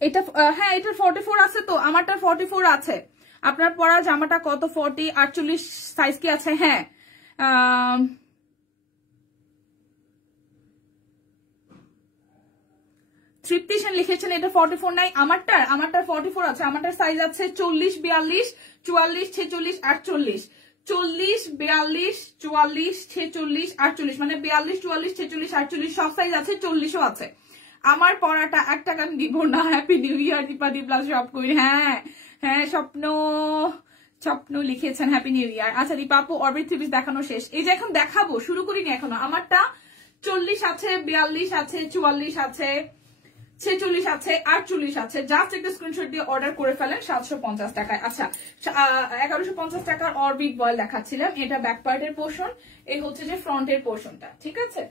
এটা হ্যাঁ, এটা 44 আছে তো, আমারটা 44 আছে। আপনার পরা জামাটা কত? 40 48 সাইজ কি আছে? হ্যাঁ, তৃপ্তি সেন লিখেছেন এটা 44 নাই আমারটা। আমারটা 44 আছে। আমারটার সাইজ আছে 40 42 44 46 48। 40 42 44 46 48, মানে 42 44 46 48 সব সাইজ আছে, 40ও আছে। আমার পড়াটা 1 টাকা দিব না। হ্যাপি নিউ ইয়ার দীপা দিপ্লাস সব কই। হ্যাঁ হ্যাঁ, স্বপ্ন স্বপ্ন লিখেছেন হ্যাপি নিউ ইয়ার। আচ্ছা দীপা আপু, অরবিট থ্রি পিস দেখানো শেষ। এই যে এখন দেখাবো, শুরু করিনি এখনো। আমারটা 40 আছে 42 আছে 44 আছে 46 আছে 48 আছে। জাস্ট একটা স্ক্রিনশট দিয়ে অর্ডার করে ফেলেন 750 টাকায়। আচ্ছা, 1150 টাকার অরবিট বয়েল দেখাচ্ছিলাম। এটা ব্যাক পার্টের পোর্শন, এই হচ্ছে যে ফ্রন্টের পোর্শনটা। ঠিক আছে,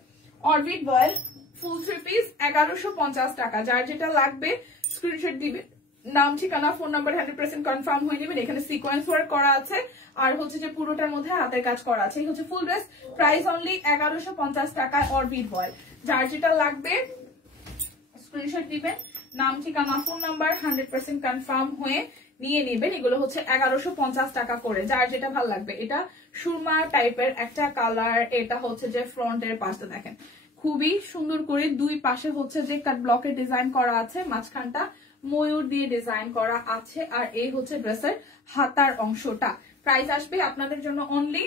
orbit voile full three piece 1150 টাকা। যার যেটা লাগবে স্ক্রিনশট দিবে, নাম ঠিকানা ফোন নাম্বার 100% কনফার্ম হয়ে নেবেন। এখানে সিকোয়েন্স ওয়ার্ক করা আছে আর হচ্ছে যে পুরোটার মধ্যে হাতের কাজ করা আছে। এই হচ্ছে ফুল ড্রেস। প্রাইস অনলি 1150 টাকায় অরবিট বয়েল। যার যেটা লাগবে স্ক্রিনশট দিবেন, নাম ঠিকানা ফোন নাম্বার 100% কনফার্ম হয়ে নিয়ে নেবেন। এগুলো হচ্ছে 1150 টাকা করে। যার যেটা ভালো লাগবে। এটা সুরমা টাইপের একটা কালার। এটা হচ্ছে যে ফ্রন্টের পাশটা দেখেন, খুবই সুন্দর করে দুই পাশে হচ্ছে যে কাট ব্লকের ডিজাইন করা আছে, মাঝখানটা ময়ূর দিয়ে ডিজাইন করা আছে। আর এই হচ্ছে ড্রেসের হাতার অংশটা। প্রাইস আসবে আপনাদের জন্য অনলি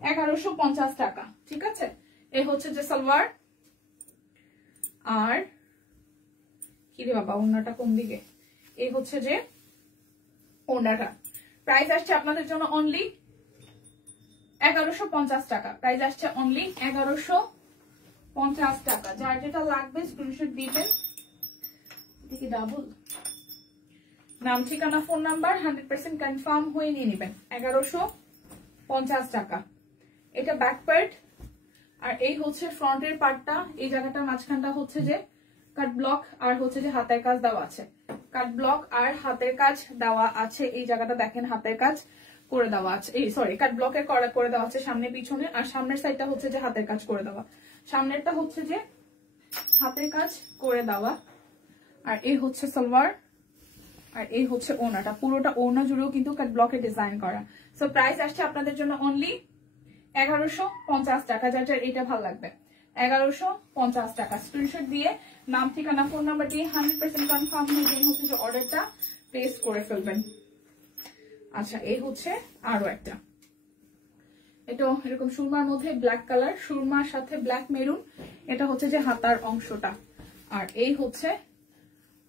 1150 টাকা। ঠিক আছে, এই হচ্ছে যে সালোয়ার। আর কি রে বাবা, ওড়নাটা কোন দিকে? এই হচ্ছে যে ওড়নাটা। প্রাইস আসছে আপনাদের জন্য অনলি 1150 টাকা। প্রাইস আসছে অনলি 1150 টাকা। যার যেটা লাগবে স্ক্রিনশট দিবেন। এদিকে ডাবল, নাম ঠিকানা ফোন নাম্বার 100% কনফার্ম হয়ে নিয়ে নেবেন। 1150 টাকা। এটা ব্যাক পার্ট আর এই হচ্ছে ফ্রন্টের পার্টটা। এই জায়গাটার মাঝখানটা হচ্ছে যে কাট ব্লক আর হচ্ছে যে হাতের কাজ দেওয়া আছে। কাট ব্লক আর হাতের কাজ দেওয়া আছে। এই জায়গাটা দেখেন হাতের কাজ করে দেওয়া আছে। এই সরি, কাট ব্লকের করে দেওয়া আছে সামনে পিছনে। আর সামনের সাইডটা হচ্ছে যে হাতের কাজ করে দেওয়া। সামনেরটা হচ্ছে যে হাতের কাজ করে দেওয়া। আর এই হচ্ছে সালোয়ার। আর এই হচ্ছে ওনাটা, পুরোটা ওনা জুড়েও কিন্তু কাট ব্লকে ডিজাইন করা। সো প্রাইস আসছে আপনাদের জন্য অনলি 1150 টাকা। যার যার এটা ভালো লাগবে 1150 টাকা। স্ক্রিনশট দিয়ে নাম, ঠিকানা, ফোন নাম্বার দিয়ে 100% কনফার্ম হয়ে দেন হচ্ছে যে অর্ডারটা প্লেস করে ফেলবেন। আচ্ছা, এই হচ্ছে আরো একটা, এটা এরকম সুরমার মধ্যে ব্ল্যাক কালার, সুরমার সাথে ব্ল্যাক মেরুন। এটা হচ্ছে যে হাতার অংশটা, আর এই হচ্ছে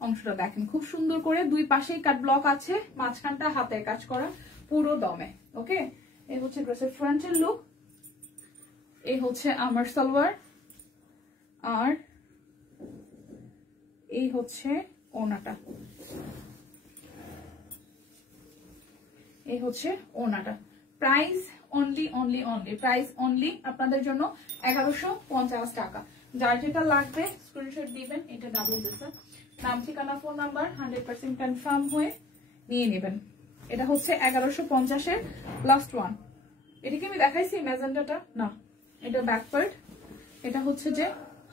অংশটা দেখেন খুব সুন্দর করে দুই পাশেই কাট ব্লক আছে, মাঝখানটা হাতের কাজ করা পুরো দমে। ওকে, এই হচ্ছে ড্রেসের ফ্রন্টের লুক, এই হচ্ছে আমার সালোয়ার, আর এই হচ্ছে ওনাটা, এই হচ্ছে ওনাটা। প্রাইস অনলি প্রাইস অনলি আপনাদের জন্য 1150 টাকা। যার যেটা লাগবে স্ক্রিনশট দিবেন, এটা ডাবল দিছে, নাম, ঠিকানা, ফোন নাম্বার 100% কনফার্ম হয়ে নিয়ে নেবেন। এটা হচ্ছে 1150 এর লাস্ট ওয়ান। এটাকে আমি দেখাইছি ম্যাজেন্ডাটা না, এটা ব্যাক পার্ট, এটা হচ্ছে যে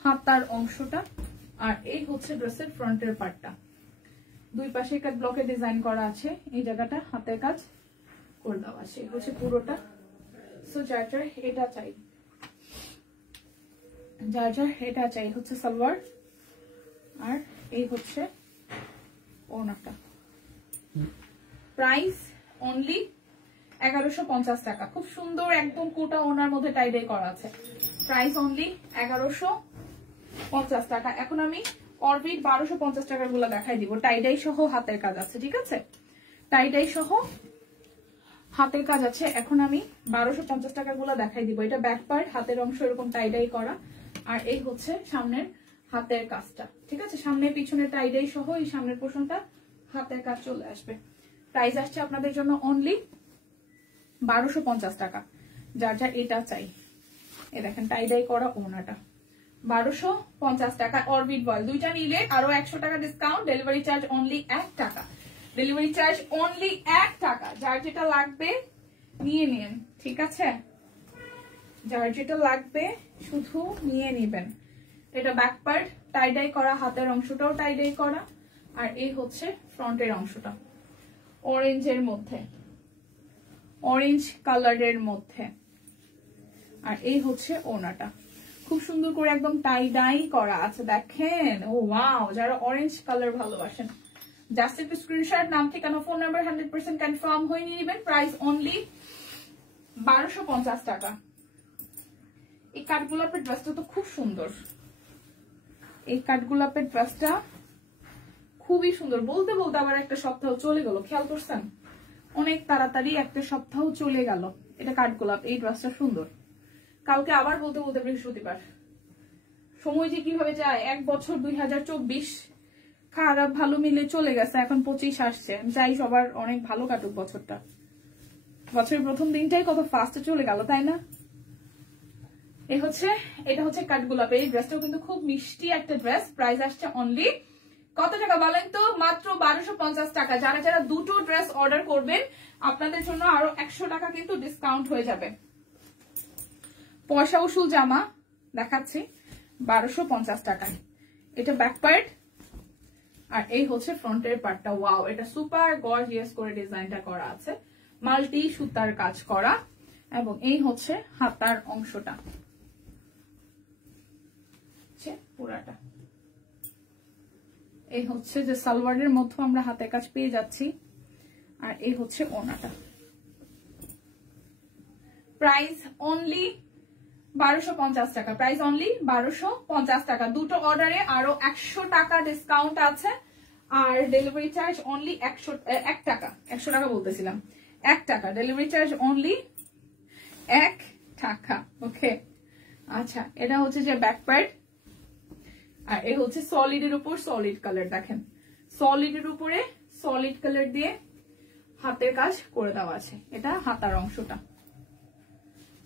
হাতার অংশটা, আর এই হচ্ছে ড্রেসের ফ্রন্টের পার্টটা। দুই পাশে কাট ব্লকে ডিজাইন করা আছে, এই জায়গাটা হাতের কাজ করে দেওয়া আছে, হচ্ছে পুরোটা। সো যার যার এটা চাই, যার যার এটা চাই হচ্ছে সালোয়ার, আর এই হচ্ছে ওনাটা। প্রাইস অনলি 1150 টাকা। খুব সুন্দর একদম কোটা ওনার মধ্যে টাইডাই করা আছে। প্রাইস অনলি 1150 টাকা। এখন আমি অরবিট 1250 টাকার গুলো দেখাই দিব, টাইডাই সহ হাতের কাজ আছে, ঠিক আছে, টাইডাই সহ হাতের কাজ আছে। এখন আমি 1250 টাকার গুলো দেখাই দিব। এটা ব্যাক পার্ট, হাতের অংশ এরকম টাইডাই করা, আর এই হচ্ছে সামনের হাতের কাজটা, ঠিক আছে, সামনে পিছনে টাইডাই সহ এই সামনের পোর্শনটা হাতের কাজ চলে আসবে। প্রাইস আসছে আপনাদের জন্য অনলি 1250 টাকা। যার যা এটা চাই, এই দেখেন টাইডাই করা ওনাটা 1250 টাকা। অরবিট বয়েল দুইটা নিলে আরো 100 টাকা ডিসকাউন্ট, ডেলিভারি চার্জ অনলি 1 টাকা, ডেলিভারি চার্জ অনলি 1 টাকা। যার যেটা লাগবে নিয়ে নিন, ঠিক আছে, যার যেটা লাগবে শুধু নিয়ে নেবেন। এটা ব্যাক পার্ট টাইডাই করা, হাতের অংশটাও টাইডাই করা, আর এই হচ্ছে ফ্রন্টের অংশটা অরেঞ্জের মধ্যে, অরেঞ্জ কালারের মধ্যে, আর এই হচ্ছে ওনাটা খুব সুন্দর করে একদম টাইডাই করা আছে, দেখেন। ও ওয়াও, যারা অরেঞ্জ কালার ভালোবাসেন জাস্ট একটু স্ক্রিনশট, নাম, ঠিকানা, ফোন নাম্বার 100% কনফার্ম হয়ে নিয়ে নেবেন। প্রাইস অনলি 1250 টাকা। এই কাঠগোলাপের ড্রেসটা তো খুব সুন্দর, এই কাঠগোলাপের ড্রেসটা খুবই সুন্দর। বলতে বলতে আবার একটা সপ্তাহ চলে গেল, খেয়াল করছেন, অনেক তাড়াতাড়ি একটা সপ্তাহ চলে গেল। এটা কাঠগোলাপ, এই ড্রেসটা সুন্দর। কালকে আবার বলতে বলতে বৃহস্পতিবার, সময় যে কিভাবে যায়। 1 বছর 2024 খারাপ ভালো মিলে চলে গেছে, এখন 25 আসছে। যাই, সবার অনেক ভালো কাটুক বছরটা। বছরের প্রথম দিনটাই কত ফাস্টে চলে গেল, তাই না? এটা হচ্ছে কাঠগোলাপ। এই ড্রেসটাও কিন্তু খুব মিষ্টি একটা ড্রেস। প্রাইস আসছে অনলি কত টাকা বলেন তো? মাত্র 1250 টাকা। যারা যারা দুটো ড্রেস অর্ডার করবেন আপনাদের জন্য আরো 100 টাকা কিন্তু ডিসকাউন্ট হয়ে যাবে। পয়সা উসুল জামা দেখাচ্ছি 1250 টাকায়। এটা ব্যাক পার্ট, আর এই হচ্ছে ফ্রন্টের পার্টটা। ওয়াও, এটা সুপার গর্জিয়াস করে ডিজাইনটা করা আছে, মাল্টি সুতার কাজ করা, এবং এই হচ্ছে হাতার অংশটা পুরাটা। এই হচ্ছে যে সালোয়ারের মধ্যে আমরা হাতের কাজ পেয়ে যাচ্ছি, আর এই হচ্ছে ওনাটা। প্রাইস অনলি 1250 টাকা। প্রাইস অনলি 1250 টাকা। দুটো অর্ডারে আরো 100 টাকা ডিসকাউন্ট আছে, আর ডেলিভারি চার্জ অনলি 1 টাকা। 100 টাকা বলতেছিলাম, 1 টাকা ডেলিভারি চার্জ অনলি 1 টাকা। ওকে, আচ্ছা, এটা হচ্ছে যে ব্যাক পার্ট, আর এই হচ্ছে সলিডের উপর সলিড কালার। দেখেন, সলিডের উপরে সলিড কালার দিয়ে হাতের কাজ করে দেওয়া আছে। এটা হাতার অংশটা।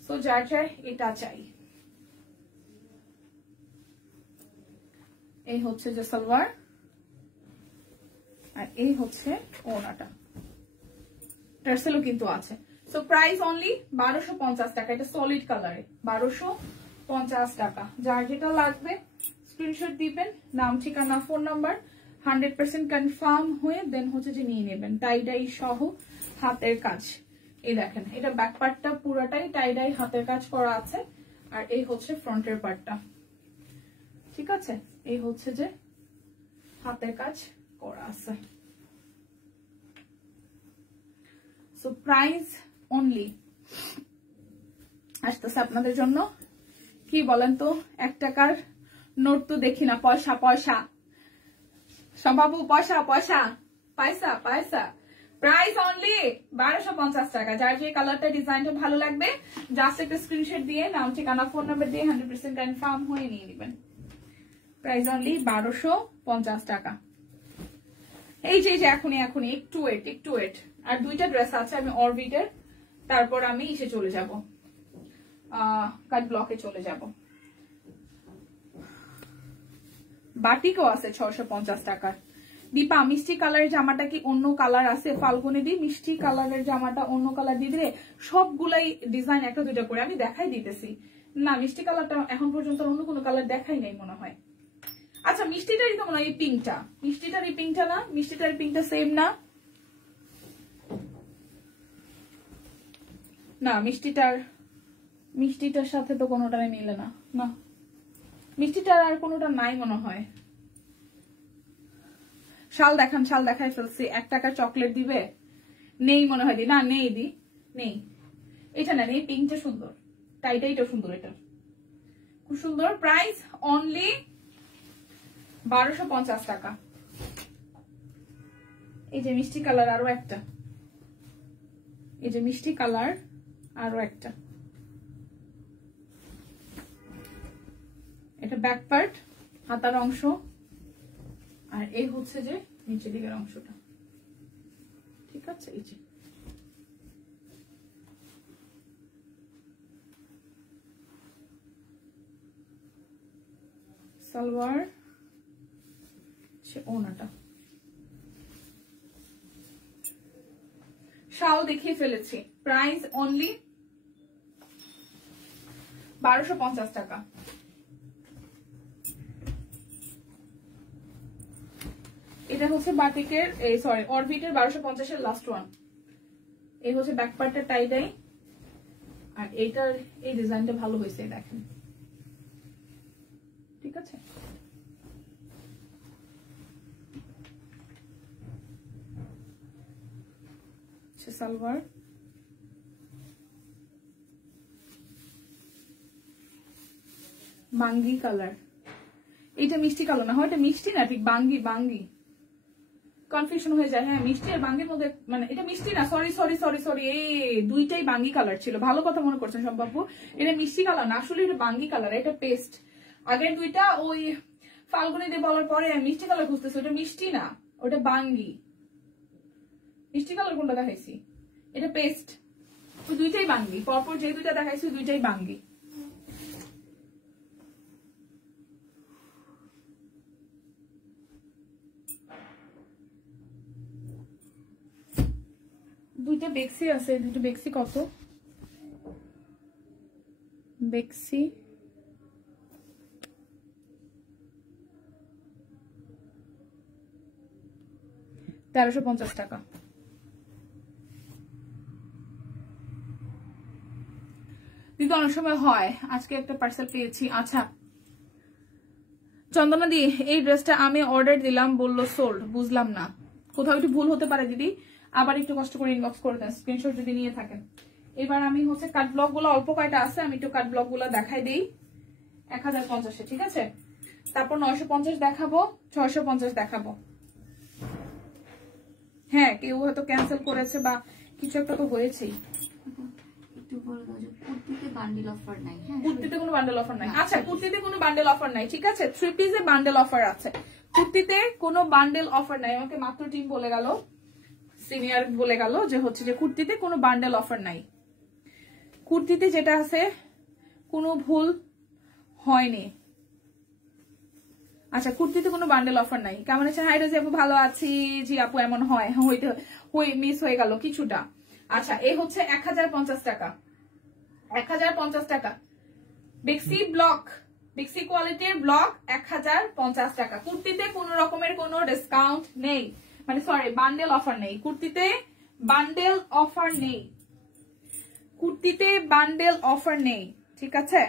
সো যার যার এটা চাই, এই হচ্ছে যে সালোয়ার, আর এই হচ্ছে ওনাটা। টার্সেলও কিন্তু আছে। সো প্রাইস অনলি 1250 টাকা। এটা সলিড কালারে 1250 টাকা। যার যেটা লাগবে স্ক্রিনশট দিবেন, নাম, ঠিকানা, ফোন নাম্বার 100% কনফার্ম হয়ে দেন হচ্ছে যে নিয়ে নেবেন। টাইডাই সহ হাতের কাজ, এই দেখেন এটা ব্যাক পার্টটা পুরোটাই টাইডাই হাতের কাজ করা আছে, আর এই হচ্ছে ফ্রন্টের পার্টটা, ঠিক আছে? এই হচ্ছে যে হাতের কাজ করা আছে। সো প্রাইস অনলি আসতেছে আপনাদের জন্য, কি বলেন তো, 1 টাকার নোট তো দেখি না, পয়সা পয়সা সম্ভাবু, পয়সা পয়সা পয়সা পয়সা। প্রাইস অনলি 1250 টাকা। যার যে কালারটা ডিজাইনটা ভালো লাগবে জাস্ট একটা স্ক্রিনশট দিয়ে নাম ঠিকানা ফোন নাম্বার দিয়ে 100% কনফার্ম হয়ে নিয়ে নেবেন। প্রাইস অনলি 1250 টাকা। এই যে এখনই একটু ওয়েট, আর 2টা ড্রেস আছে আমি অরবিটের, তারপর আমি ইসে চলে যাব, কাট ব্লকে চলে যাব। বাটিকও আছে 650 টাকার। দীপা মিষ্টি কালারের জামাটা কি অন্য কালার আছে? ফাল্গুনে দি মিষ্টি কালারের জামাটা অন্য কালার দিয়ে দিলে, সবগুলাই ডিজাইন 1-2টা করে আমি দেখাই দিতেছি। না মিষ্টি কালারটা এখন পর্যন্ত অন্য কোনো কালার দেখাই নাই মনে হয়। আচ্ছা মিষ্টিটারই তো মনে হয় এই পিঙ্কটা, মিষ্টিটার এই পিঙ্কটা না, মিষ্টিটার পিঙ্কটা সেম না? না মিষ্টিটার সাথে তো কোনোটাই মিলে না, না মিষ্টিটার আর কোনোটা নাই মনে হয়। শাল দেখাই ফেলছি। 1 টাকার চকলেট দিবে? নেই মনে হয়, দি না নেই, দি নেই, এটা না নেই। পিঙ্কটা সুন্দর, টাইটাইটা সুন্দর, এটা খুব সুন্দর। প্রাইস অনলি 1250 টাকা। এই যে মিষ্টি কালার আরো একটা, এই যে মিষ্টি কালার আরো একটা, এটা ব্যাক পার্ট হাতার অংশ, আর এই হচ্ছে যে নিচের দিকের অংশটা, ঠিক আছে? এই যে সালোয়ার, ওনাটা শাল দেখিয়ে ফেলেছি। প্রাইস অনলি 1250 টাকা। এটা হচ্ছে বাটিকের অরবিটের 1250-এর লাস্ট ওয়ান। এই হচ্ছে ব্যাক পার্টটা টাইডাই, আর এইটার এই ডিজাইনটা ভালো হয়েছে দেখেন, ঠিক আছে? সালোয়ার, বাঙ্গি কালার, এটা মিষ্টি কালার না হয়, এটা মিষ্টি না ঠিক, বাঙ্গি কনফিউশন হয়ে যায়। হ্যাঁ মিষ্টি আর বাঙ্গির মধ্যে, মানে এটা মিষ্টি না, সরি এই দুইটাই বাঙ্গি কালার ছিল, ভালো কথা মনে করছেন সম্ভাব্য। এটা মিষ্টি কালার না, আসলে এটা বাঙ্গি কালার, এটা পেস্ট। আগের দুইটা ওই ফাল্গুনি দিয়ে বলার পরে মিষ্টি কালার খুঁজতেছে, ওটা মিষ্টি না, ওটা বাঙ্গি। মিষ্টি কালার কোনটা দেখাইছি? এটা পেস্ট। ওই দুইটাই বাঙ্গি, পরপর যে দুইটা দেখাইছি দুইটাই বাঙ্গি। দুইটা বেক্সি আছে, দুটো বেক্সি কত? বেক্সি 1350 টাকা। দিদি অনেক সময় হয়, আজকে একটা পার্সেল পেয়েছি। আচ্ছা চন্দনা দি, এই ড্রেসটা আমি অর্ডার দিলাম, বললো সোল্ড, বুঝলাম না, কোথাও একটু ভুল হতে পারে দিদি, আবার একটু কষ্ট করে ইনবক্স করে দেন স্ক্রিনশট যদি নিয়ে থাকেন। এবার আমি হচ্ছে কাট ব্লক গুলো অল্প কয়টা আছে, আমি একটু কাট ব্লক গুলো দেখাই দিই। 1050, ঠিক আছে? তারপর 950 দেখাবো, 650 দেখাবো। হ্যাঁ কেউ হয়তো ক্যান্সেল করেছে বা কিছু একটা তো হয়েছেই। কুর্তিতে বান্ডেল অফার নাই। হ্যাঁ কুর্তিতে কোনো বান্ডেল অফার নাই। আচ্ছা কুর্তিতে কোনো বান্ডেল অফার নাই, ঠিক আছে? 3 পিসে বান্ডেল অফার আছে, কুর্তিতে কোনো বান্ডেল অফার নাই। আমাকে মাত্র টিম বলে গেল, সিনিয়র বলে গেল যে হচ্ছে যে কুর্তিতে কোনো বান্ডেল অফার নাই। কুর্তিতে যেটা আছে কোনো ভুল হয়নি। আচ্ছা কুর্তিতে কোনো বান্ডেল অফার নাই। কেমন আছেন? হাই রোজি আপু, ভালো আছি। জি আপু এমন হয়, মিস হয়ে গেল কিছুটা। আচ্ছা এই হচ্ছে 1050 টাকা, 1050 টাকা। বেক্সি ব্লক বিক্সি কোয়ালিটির ব্লক 1050 টাকা। কুর্তিতে কোন রকমের কোনো ডিসকাউন্ট নেই, মানে সরি বান্ডেল অফার নেই। কুর্তিতে বান্ডেল অফার নেই, কুর্তিতে বান্ডেল অফার নেই, ঠিক আছে।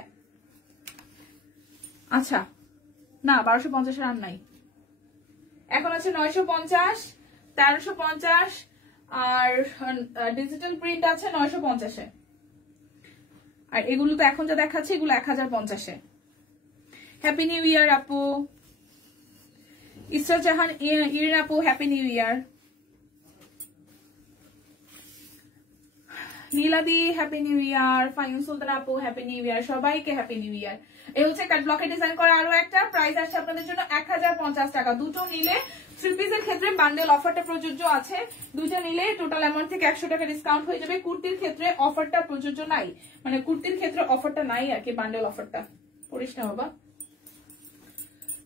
আচ্ছা না 1250 আর নাই, এখন আছে 950, 1350 আর ডিজিটাল প্রিন্ট আছে 950-এ। আর এগুলো তো এখন যা দেখাচ্ছে এগুলো 1050-এ। হ্যাপি নিউ ইয়ার আপু। ইসরা জাহান ইরিন আপু হ্যাপি নিউ ইয়ার। নীলাদি হ্যাপি নিউ ইয়ার। ফাইন সুলতান আপু হ্যাপি নিউ ইয়ার। সবাইকে হ্যাপি নিউ ইয়ার। এই হচ্ছে কাট ব্লকে ডিজাইন করা আরো একটা প্রাইস আসছে আপনাদের জন্য 1050 টাকা। দুটো নিলে 3 পিসের ক্ষেত্রে বান্ডেল অফারটা প্রযোজ্য আছে। দুটো নিলে টোটাল অ্যামাউন্ট থেকে 100 টাকা ডিসকাউন্ট হয়ে যাবে। কুর্তির ক্ষেত্রে অফারটা প্রযোজ্য নাই, মানে কুর্তির ক্ষেত্রে অফারটা নাই আর কি, বান্ডেল অফারটা পড়িস না বাবা,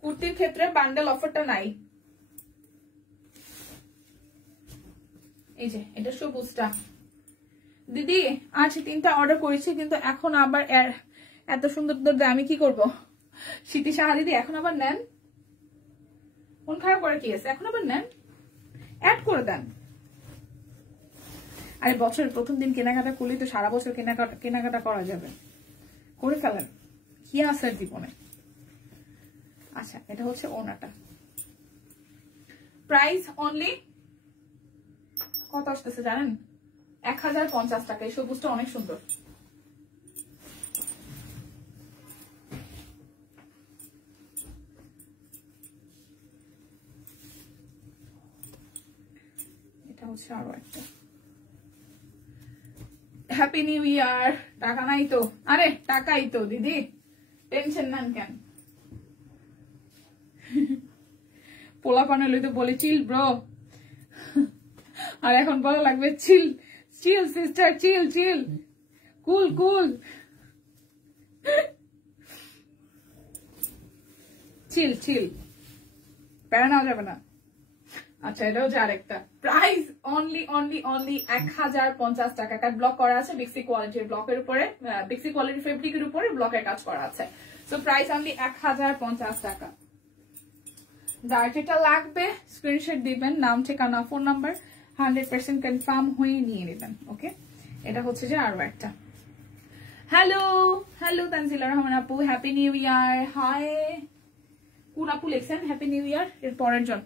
কুর্তির ক্ষেত্রে বান্ডেল অফারটা নাই। এই যে এটা সবুজটা দিদি আছে, 3টা অর্ডার করেছি কিন্তু এখন আবার এত সুন্দর আমি কি করব? স্মৃতি সাহা দিদি এখন আবার নেন, মন খারাপ করে কি আছে, এখন আবার নেন, অ্যাড করে দেন। আরে বছরের প্রথম দিন কেনাকাটা করলে তো সারা বছর কেনাকাটা করা যাবে, করে ফেলেন, কি আছে জীবনে। আচ্ছা এটা হচ্ছে ওনাটা, প্রাইস অনলি কত আসতেছে জানেন? 1050 টাকা। এই সবুজটা অনেক সুন্দর। এটা হচ্ছে আরো একটা। হ্যাপি নিউ ইয়ার। টাকা নাই তো? আরে টাকাই তো দিদি, টেনশন নেন কেন? পোলা পানে তো বলে চিল ব্রো, আর এখন বলা লাগবে চিল চিল সিস্টার, চিল চিল, কুল কুল, চিল চিল, প্যারা নেওয়া যাবে না। আচ্ছা এটা হচ্ছে আরেকটা। প্রাইস অনলি অনলি অনলি 1050 টাকা। কাট ব্লক করা আছে বিক্সি কোয়ালিটির ব্লকের উপরে, বিক্সি কোয়ালিটির ফেব্রিকের উপরে ব্লকের কাজ করা আছে। সো প্রাইস অনলি 1050 টাকা। যার যেটা লাগবে স্ক্রিনশট দিবেন, নাম ঠিকানা ফোন নাম্বার 100% কনফার্ম হয়ে নিয়ে নেবেন। ওকে এটা হচ্ছে যে আরো একটা। হ্যালো হ্যালো তানজিলা রহমান আপু হ্যাপি নিউ ইয়ার। হাই কোন আপু লিখছেন হ্যাপি নিউ ইয়ার? এর পরের জন।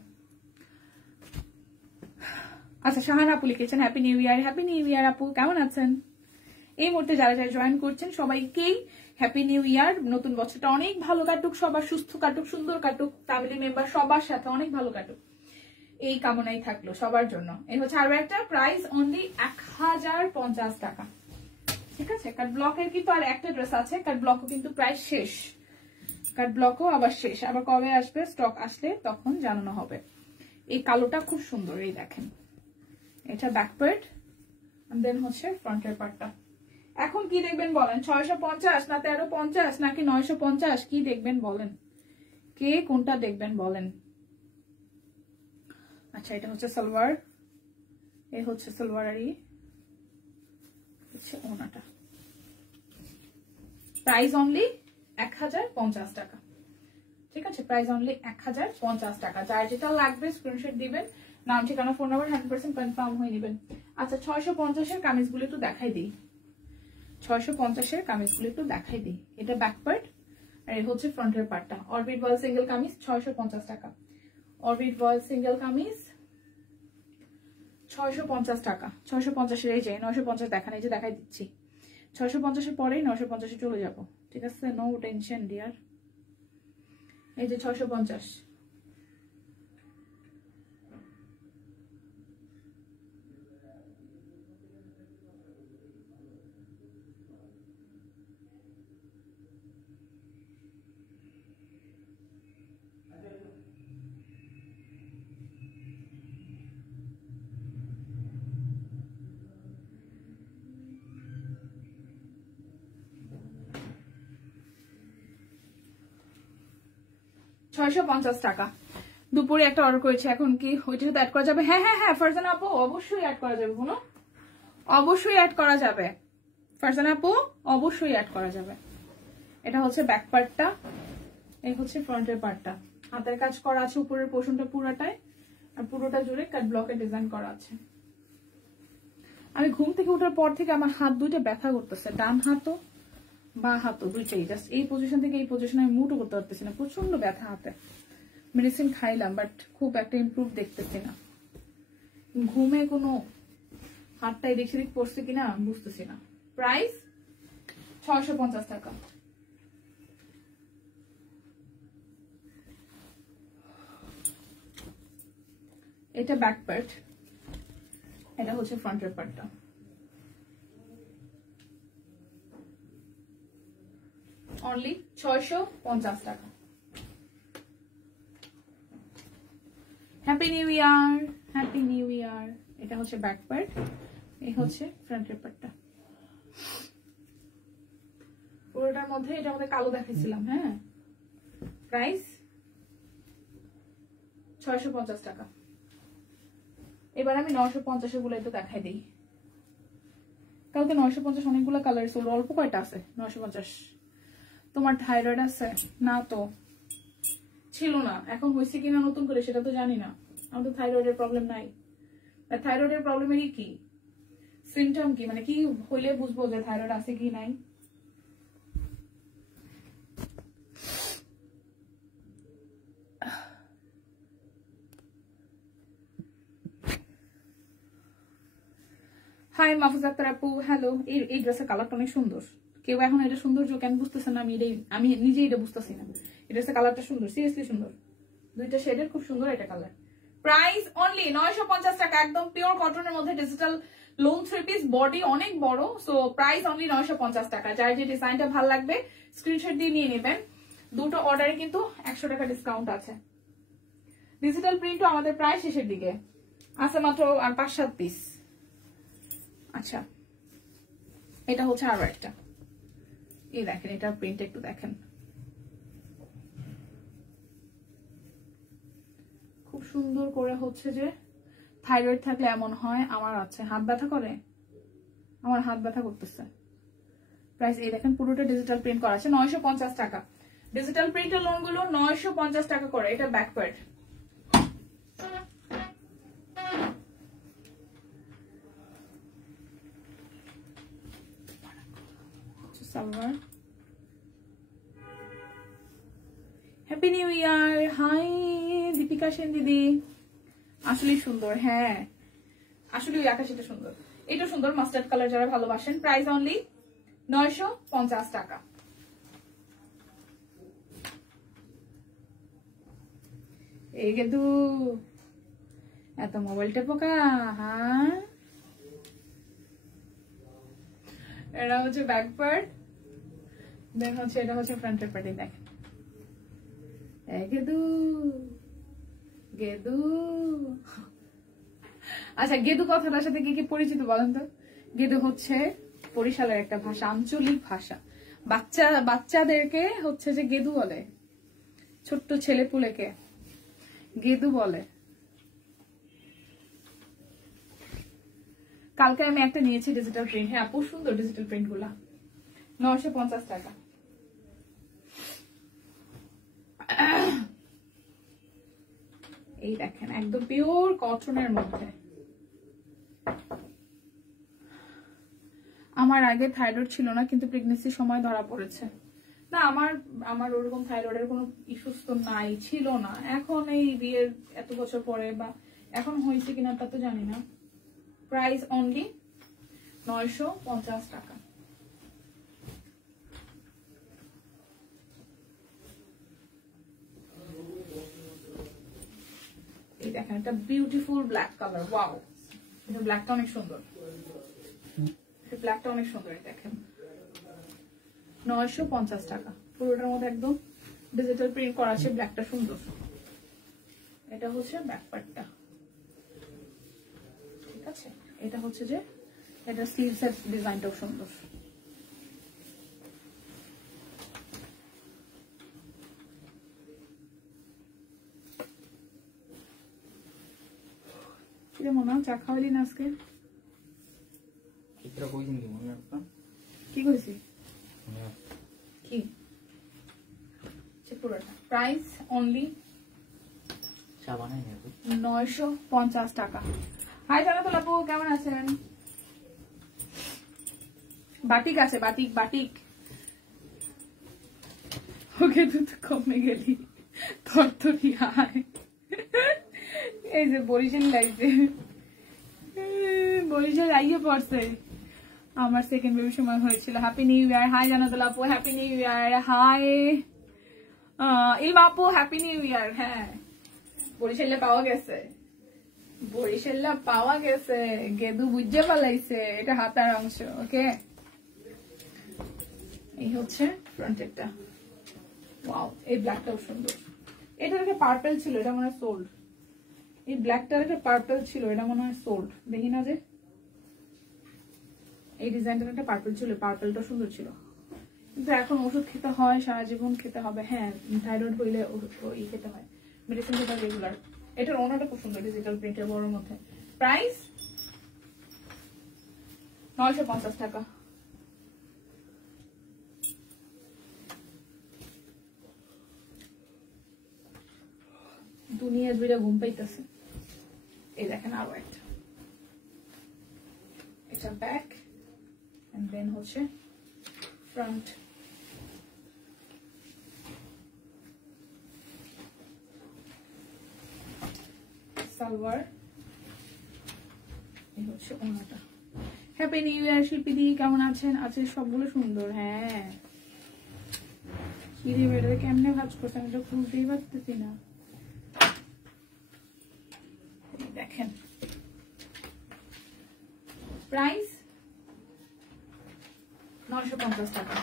আচ্ছা শাহান আপু লিখেছেন happy new year. Happy new ইয়ার আপু, কেমন আছেন? এই মুহূর্তে যারা যারা জয়েন করছেন সবাইকেই হ্যাপি নিউ ইয়ার। নতুন বছরটা অনেক ভালো কাটুক, সবার সুস্থ কাটুক, সুন্দর কাটুক, ফ্যামিলি মেম্বার সবার সাথে অনেক ভালো কাটুক, এই কামনাই থাকলো সবার জন্য। এই হচ্ছে আরো একটা। প্রাইস অনলি 1050 টাকা। ঠিক আছে, কাট ব্লকের কিন্তু আর একটা ড্রেস আছে, কাট ব্লকও কিন্তু প্রায় শেষ, কাট ব্লকও আবার শেষ, আবার কবে আসবে স্টক আসলে তখন জানানো হবে। এই কালোটা খুব সুন্দর, এই দেখেন এটা ব্যাক পার্ট, দেন হচ্ছে ফ্রন্টের পার্টটা। এখন কি দেখবেন বলেন? 650 না 1350 নাকি 950? কি দেখবেন বলেন? কে কোনটা দেখবেন বলেন? আচ্ছা এটা হচ্ছে সালোয়ার, এই হচ্ছে সালোয়ার আর হচ্ছে ওনাটা। প্রাইস অনলি 1050 টাকা। ঠিক আছে, প্রাইস অনলি 1050 টাকা। যার যেটা লাগবে স্ক্রিনশট দিবেন, নাম ঠিকানা ফোন নাম্বার 100% কনফার্ম হয়ে নেবেন। আচ্ছা 650-এর কামিজগুলো একটু দেখাই দিই, 650-এর কামিজগুলো একটু দেখাই দিই। এটা ব্যাক পার্ট আর এই হচ্ছে ফ্রন্টের পার্টটা। অরবিট বয়েল সিঙ্গেল কামিজ 650 টাকা। অরবিট বয়েল সিঙ্গেল কামিজ 650 টাকা। 650-এর এই যে 950 দেখান, এই যে দেখাই দিচ্ছি। 650-এর পরেই 950-এ চলে যাব, ঠিক আছে, নো টেনশন ডিয়ার। এই যে 650। টাকা। দুপুরে একটা অর্ডার করেছি, এখন কি ওইটা সাথে অ্যাড করা যাবে? হ্যাঁ হ্যাঁ হ্যাঁ ফারজানা আপু অবশ্যই অ্যাড করা যাবে, বলো অবশ্যই অ্যাড করা যাবে ফারজানা আপু, অবশ্যই অ্যাড করা যাবে। এটা হচ্ছে ব্যাক পার্টটা, এই হচ্ছে ফ্রন্টের পার্টটা, হাতের কাজ করা আছে উপরের পোর্শনটা পুরোটাই, আর পুরোটা জুড়ে কাট ব্লকের ডিজাইন করা আছে। আমি ঘুম থেকে ওঠার পর থেকে আমার হাত দুইটা ব্যথা করতেছে, ডান হাতও বা হাতও দুইটাই। জাস্ট এই পজিশন থেকে এই পজিশনে আমি মুভও করতে পারতেছি না, প্রচন্ড ব্যথা হাতে। মেডিসিন খাইলাম বাট খুব একটা ইমপ্রুভ দেখতেছি না। ঘুমে কোনো হাতটাই দেখছি দিক পড়ছে কিনা বুঝতেছি না। প্রাইস 650 টাকা। এটা ব্যাক পার্ট, এটা হচ্ছে ফ্রন্টের পার্টটা। অনলি 650 টাকা। Happy new year, happy new ইয়ার। এটা হচ্ছে ব্যাক পার্ট, এই হচ্ছে ফ্রন্টের পার্টটা। পুরোটার মধ্যে এটার মধ্যে কালো দেখাইছিলাম। হ্যাঁ, প্রাইস 650 টাকা। এবার আমি 950 গুলো একটু দেখাই দিই। কালকে 950 অনেকগুলো কালার ছিল, অল্প কয়টা আছে 950? তোমার থাইরয়েড আছে না? তো ছিল না, এখন হয়েছে কিনা নতুন করে সেটা তো জানি না। আমার তো থাইরয়েডের প্রবলেম নাই। থাইরয়েডের প্রবলেমেরই কি সিমটম, কি মানে কি হইলে বুঝবো যে থাইরয়েড আছে কি নাই? হাই মাহফুজ আক্তার আপু, হ্যালো। এই ড্রেসের কালারটা অনেক সুন্দর। কেউ এখন এটা সৌন্দর্য কেন বুঝতেছে না, আমি নিজে এটা বুঝতেছি না। এই ড্রেসের কালারটা সুন্দর, সিরিয়াসলি সুন্দর, দুইটা শেডের খুব সুন্দর এটা কালার। প্রাইস অনলি 950 টাকা, একদম পিওর কটনের মধ্যে ডিজিটাল লোন 3 পিস, বডি অনেক বড়। সো প্রাইস অনলি 950 টাকা। যার যে ডিজাইনটা ভালো লাগবে স্ক্রিনশট দিয়ে নিয়ে নেবেন। দুটো অর্ডারে কিন্তু 100 টাকা ডিসকাউন্ট আছে। ডিজিটাল প্রিন্টও আমাদের প্রায় শেষের দিকে আছে, মাত্র আর 5-7 পিস। আচ্ছা, এটা হচ্ছে আরো একটা। এই দেখেন, এটা প্রিন্ট একটু দেখেন, খুব সুন্দর করে হচ্ছে যে থাইরয়েড থাকলে এমন হয়। আমার আছে হাত ব্যথা করে, আমার হাত ব্যথা করতেছে। প্রাইস এই দেখেন, পুরোটা ডিজিটাল প্রিন্ট করা আছে, 950 টাকা। ডিজিটাল প্রিন্টের লোন গুলো 950 টাকা করে। এটা back part. Salwar. Happy new year. Hi Dipika Sen দিদি, আসলেই সুন্দর। হ্যাঁ, আসলে ওই আকাশিটা সুন্দর, এটা সুন্দর, মাস্টার্ড কালার যারা ভালোবাসেন। প্রাইস অনলি 950 টাকা। এই গেদু এত মোবাইলটা পোকা। হ্যাঁ, এটা হচ্ছে ব্যাক পার্ট, দেন হচ্ছে এটা হচ্ছে ফ্রন্টের পার্ট। দেখেন গেদু গেদু। আচ্ছা, গেদু কথাটার সাথে কি কি পরিচিত বলেন তো? গেদু হচ্ছে বরিশালের একটা ভাষা, আঞ্চলিক ভাষা। বাচ্চাদেরকে হচ্ছে যে গেদু বলে, ছোট্ট ছেলে পুলেকে গেদু বলে। কালকে আমি একটা নিয়েছি ডিজিটাল প্রিন্ট। হ্যাঁ আপু, সুন্দর ডিজিটাল প্রিন্ট গুলা। 950 টাকা। এই দেখেন, একদম পিওর কটনের মধ্যে। আমার আগে থাইরয়েড ছিল না, কিন্তু প্রেগনেন্সির সময় ধরা পড়েছে। না, আমার ওরকম থাইরয়েডের কোনো ইস্যুস তো নাই, ছিল না। এখন এই বিয়ের এত বছর পরে বা এখন হয়েছে কিনা তা তো জানি না। প্রাইস অনলি 950 টাকা। এই দেখেন, একটা বিউটিফুল ব্ল্যাক কালার। ওয়াও, এটা ব্ল্যাকটা অনেক সুন্দর, ব্ল্যাকটা অনেক সুন্দর। দেখেন 950 টাকা। পুরোটার মধ্যে একদম ডিজিটাল প্রিন্ট করা আছে, ব্ল্যাকটা সুন্দর। এটা হচ্ছে ব্যাক পার্টটা, ঠিক আছে। এটা হচ্ছে যে এটা স্লিভসের ডিজাইনটাও সুন্দর। মনে চা খাওয়ালি না আজকে? কি করেছি? কি পুরোটা প্রাইস অনলি 950 টাকা। হাই জানাতুল আপু, কেমন আছেন? বাটিক আছে, বাটিক বাটিক। ওকে তুই তো কমে গেলি থরথরি। হাই এই যে বরিশাল লাইছে, বরিশাল আইয়ে পড়ছে। আমার সেকেন্ড বেবির সময় হয়েছিল। Happy new year. Hi Jannatul আপু, happy new year. Hi Ilma আপু, হ্যাপি নিউ ইয়ার। হ্যাঁ, বরিশালে পাওয়া গেছে, বরিশালে পাওয়া গেছে। গেদু বুঝে পালাইছে, এটা হাতার অংশ। ওকে, এই হচ্ছে ফ্রন্টেরটা। ওয়াও, এই ব্ল্যাকটাও সুন্দর। এটা একটা পার্পল ছিল, এটা মনে হয় সোল্ড। এই ব্ল্যাকটার একটা পার্পল ছিল, এটা মনে হয় সোল্ড। দেখি না যে এই ডিজাইনটার একটা পার্পল ছিল, পার্পলটা সুন্দর ছিল। কিন্তু এখন ওষুধ খেতে হয়, সারা জীবন খেতে হবে। হ্যাঁ, থাইরয়েড হইলে ই খেতে হয়, মেডিসিন খেতে হয় রেগুলার। এটার ওনাটা খুব সুন্দর, ডিজিটাল প্রিন্টের বড়র মধ্যে। প্রাইস 950 টাকা। দুনিয়া জুড়ে ঘুম পাইতেছে। এই দেখেন আরো একটা, এটা ব্যাক এন্ড দেন হচ্ছে ফ্রন্ট। সালোয়ার, এই হচ্ছে ওনাটা। হ্যাপি নিউ ইয়ার শিল্পীদি, কেমন আছেন? আছে সবগুলো সুন্দর। হ্যাঁ, কি রে বেটা, কেমনে ভাজ করছে, আমি তো খুলতেই পারতেছি না। দেখেন প্রাইস 950 টাকা।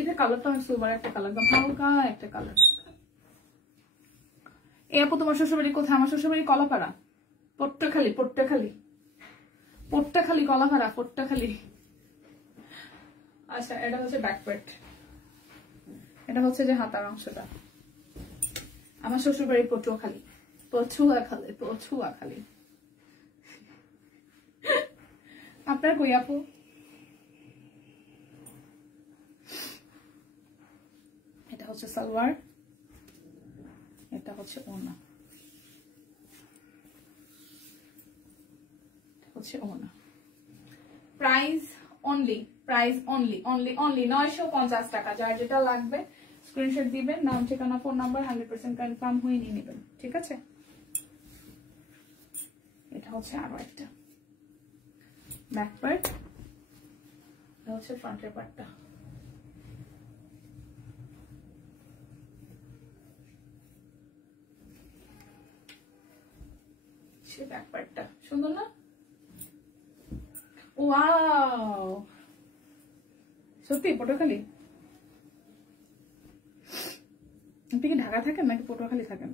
এটা কালারটা অনেক সুপার একটা কালার, একদম হালকা একটা কালার। এই আপু, তোমার শ্বশুরবাড়ি কোথায়? আমার শ্বশুরবাড়ি কলাপাড়া, পট্টাখালী। পট্টাখালী, পট্টাখালী, কলাপাড়া, পট্টাখালী। আচ্ছা, এটা হচ্ছে ব্যাক পার্ট, এটা হচ্ছে যে হাতার অংশটা। আমার শ্বশুরবাড়ি পটুয়াখালী, পটুয়াখালী, পটুয়াখালী। আপনার কই আপু? এটা হচ্ছে সালোয়ার, এটা হচ্ছে ওড়না, হচ্ছে ওড়না। Price only, price only only only 950 টাকা। যার যেটা লাগবে স্ক্রিনশট দিবেন, নাম, ঠিকানা, ফোন নাম্বার, 100% কনফার্ম হয়ে নিয়ে নেবেন। ঠিক আছে, এটা হচ্ছে আরো একটা ব্যাক পার্ট, এটা হচ্ছে ফ্রন্টের পার্টটা। সে ব্যাক পার্টটা সুন্দর না? ওয়াও, সত্যি পটুয়াখালী? আপনি কি ঢাকা থাকেন নাকি পটুয়াখালী থাকেন?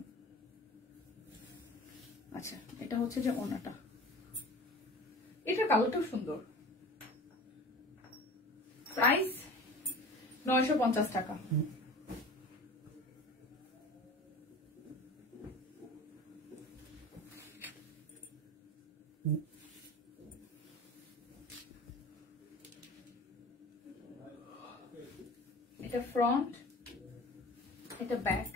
আচ্ছা, এটা হচ্ছে যে ওনাটা, এটা কালারটাও সুন্দর। প্রাইস 950 টাকা। এটা ফ্রন্ট, এটা ব্যাক।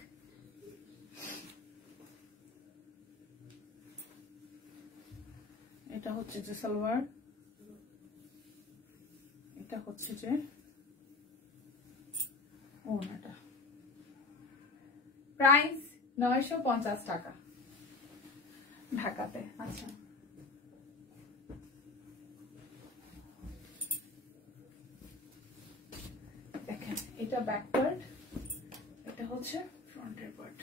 এটা হচ্ছে যে সালোয়ার, এটা হচ্ছে যে ওড়নাটা। প্রাইস 950 টাকা ঢাকাতে। আচ্ছা, দেখেন এটা ব্যাক পার্ট, এটা হচ্ছে ফ্রন্টের পার্ট।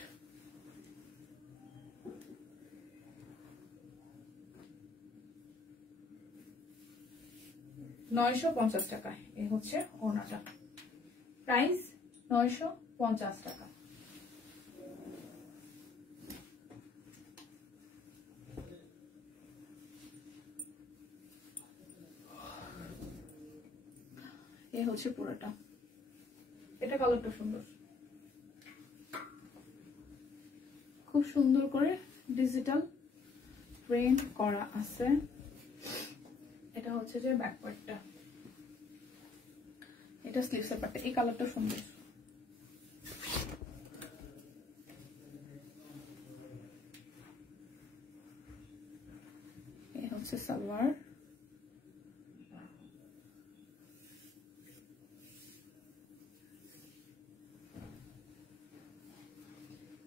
$950 টাকায় এই হচ্ছে ওড়নাটা। প্রাইস 950 টাকা। এই হচ্ছে পুরোটা, এটা কালারটা সুন্দর, খুব সুন্দর করে ডিজিটাল প্রিন্ট করা আছে। এটা হচ্ছে যে ব্যাক পার্টটা, এটা স্লিভসের পার্টটা। এই কালারটা সুন্দর। এই হচ্ছে সালোয়ার।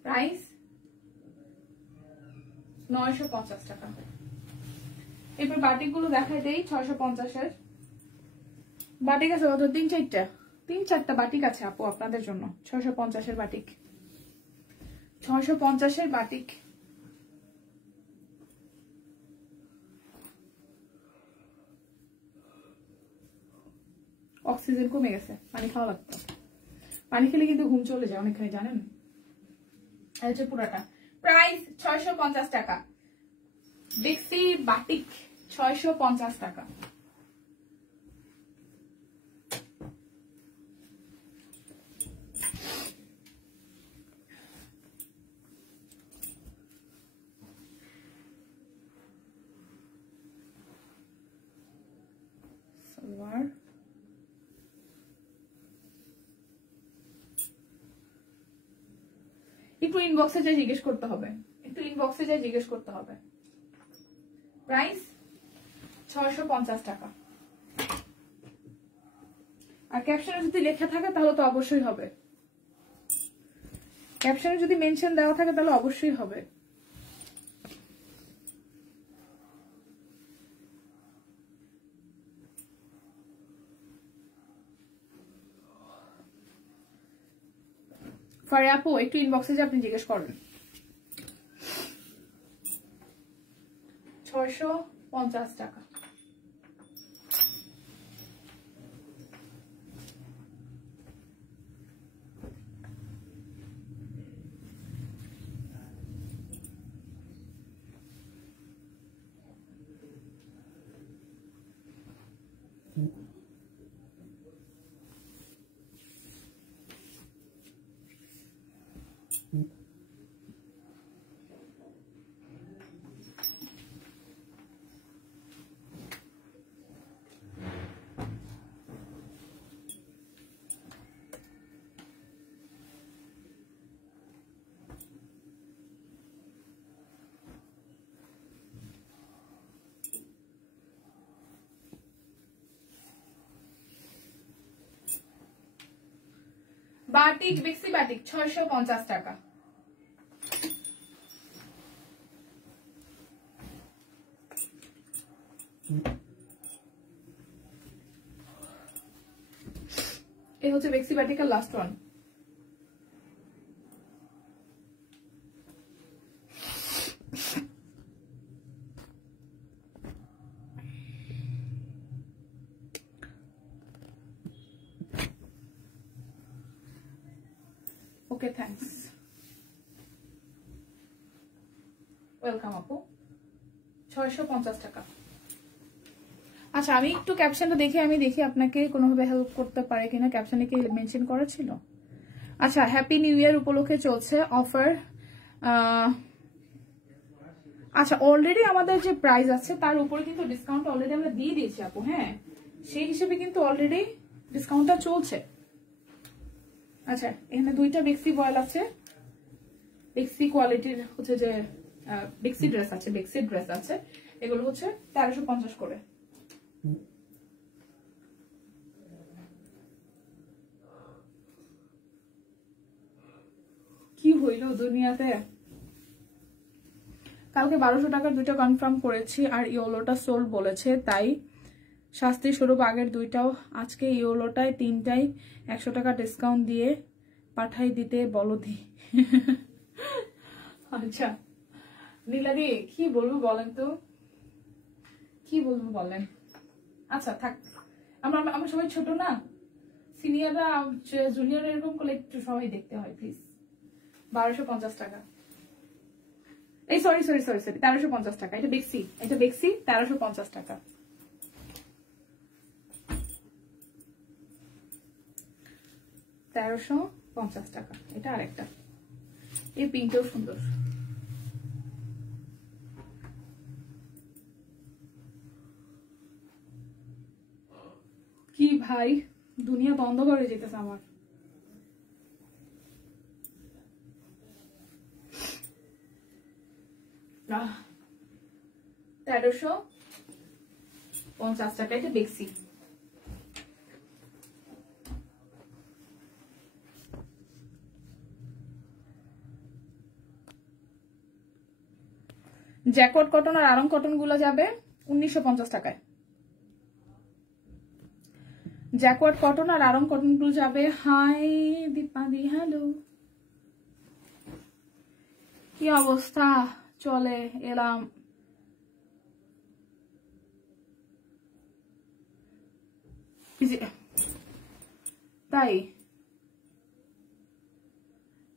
প্রাইস 950 টাকা। এরপর বাটিক গুলো দেখাই দেই। 650-এর বাটিক আছে কত? 3-4টা বাটিক আছে আপু আপনাদের জন্য। 650-এর বাটিক, 650-এর বাটিক। অক্সিজেন কমে গেছে, পানি খাওয়া লাগতো। পানি খেলে কিন্তু ঘুম চলে যায় অনেকখানি, জানেন। হচ্ছে পুরাটা। প্রাইস 650 টাকা। বেক্সি বাটিক 650 টাকা। সালোয়ার, একটু ইনবক্সে যাই জিজ্ঞেস করতে হবে, একটু ইনবক্সে যাই জিজ্ঞেস করতে হবে। প্রাইস 650 টাকা। আর ক্যাপশনে যদি লেখা থাকে তাহলে তো অবশ্যই হবে। ক্যাপশনে যদি মেনশন দেওয়া থাকে তাহলে অবশ্যই হবে। ফারিয়া আপু একটু ইনবক্সে যে আপনি জিজ্ঞেস করেন। 650 টাকা। বাটিক, বেক্সি বাটিক 650 টাকা। এই হচ্ছে বেক্সি বাটিকের লাস্ট ওয়ান। ওকে, থ্যাঙ্কস, ওয়েলকাম আপু। 650 টাকা। আচ্ছা, আমি একটু ক্যাপশনটা দেখে দেখি আপনাকে কোনোভাবে হেল্প করতে পারে কিনা। ক্যাপশনে কি মেনশন করা ছিল? আচ্ছা, হ্যাপি নিউ ইয়ার উপলক্ষে চলছে অফার। আচ্ছা, অলরেডি আমাদের যে প্রাইস আছে তার উপরে কিন্তু ডিসকাউন্ট অলরেডি আমরা দিয়ে দিয়েছি আপু। হ্যাঁ, সেই হিসেবে কিন্তু অলরেডি ডিসকাউন্টটা চলছে। আচ্ছা, এখানে দুইটা বেক্সি বয়েল আছে, বেক্সি কোয়ালিটির হচ্ছে যে বেক্সি ড্রেস আছে, বেক্সি ড্রেস আছে। এগুলো হচ্ছে 1350 করে। কি হইল দুনিয়াতে। কালকে 1200 টাকার দুইটা কনফার্ম করেছি, আর ইয়োলোটা সোল্ড বলেছে, তাই শাস্তি স্বরূপ আগের দুইটাও আজকে ইয়োলোটায় 3টাই 100 টাকা ডিসকাউন্ট দিয়ে পাঠাই দিতে বলো দি। আচ্ছা নীলাদি, কি বলবো বলেন তো, কি বলবো বলেন। আচ্ছা থাক, আমরা সবাই ছোট না, সিনিয়ররা জুনিয়র এরকম করলে একটু সবাই দেখতে হয় প্লিজ। 1250 টাকা। এই সরি 1350 টাকা। এটা বেক্সি, 1350 টাকা। টাকা। এটা আরেকটা, এই পিঙ্কটাও সুন্দর। ভাই দুনিয়া বন্ধ করে যেতেছে আমার। আহ 1350 টাকা এটা দেখছি। জ্যাকওয়ার্ড কটন আর আরং কটন গুলো যাবে 1950 টাকায়। জ্যাকওয়ার্ড কটন আর আরং কটন গুলো যাবে। হাই দীপাদি, হ্যালো, কি অবস্থা? চলে এলাম। তাই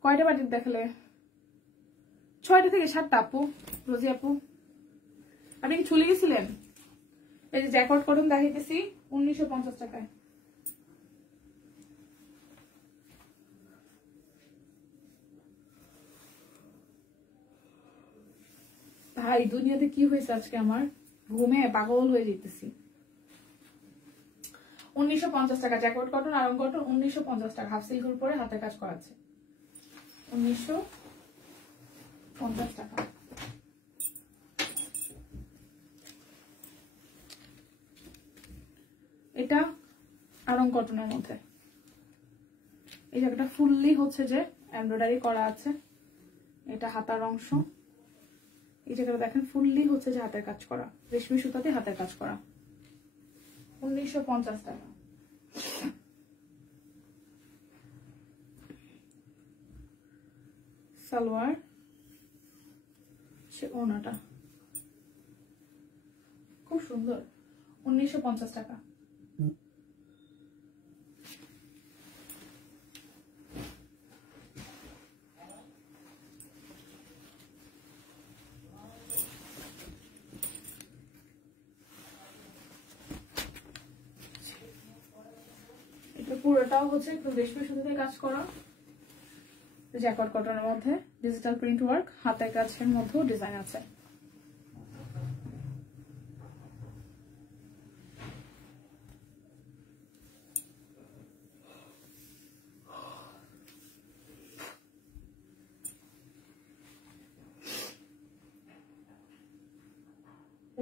কয়টা বাটিক দেখলে? 6টা থেকে 7টা আপু, রোজি আপু। আপনি কি চলে গেছিলেন? এই যে জ্যাকওয়ার্ড কটন দেখাইতেছি 1950 টাকায়। ভাই দুনিয়াতে কি হয়েছে আজকে আমার, ঘুমে পাগল হয়ে যেতেছি। 1950 টাকা জ্যাকওয়ার্ড কটন আরং কটন 1950 টাকা। হাফ সিল্কের উপরে হাতের কাজ করা আছে 1950 টাকা। এটা আরং কটনের মধ্যে এই জায়গাটা ফুললি হচ্ছে যে এমব্রয়ডারি করা আছে। এটা হাতার অংশ, এই জায়গাটা দেখেন ফুললি হচ্ছে যে হাতের কাজ করা, রেশমি সুতাতে হাতের কাজ করা। 1950 টাকা। সালোয়ার, সে ওনাটা খুব সুন্দর 1950 টাকা। এটা পুরোটাও হচ্ছে একটু রেশমি সুতাতে কাজ করা, জ্যাকওয়ার্ড কটনের মধ্যে ডিজিটাল প্রিন্ট ওয়ার্ক, হাতের কাজের মধ্যেও ডিজাইন আছে।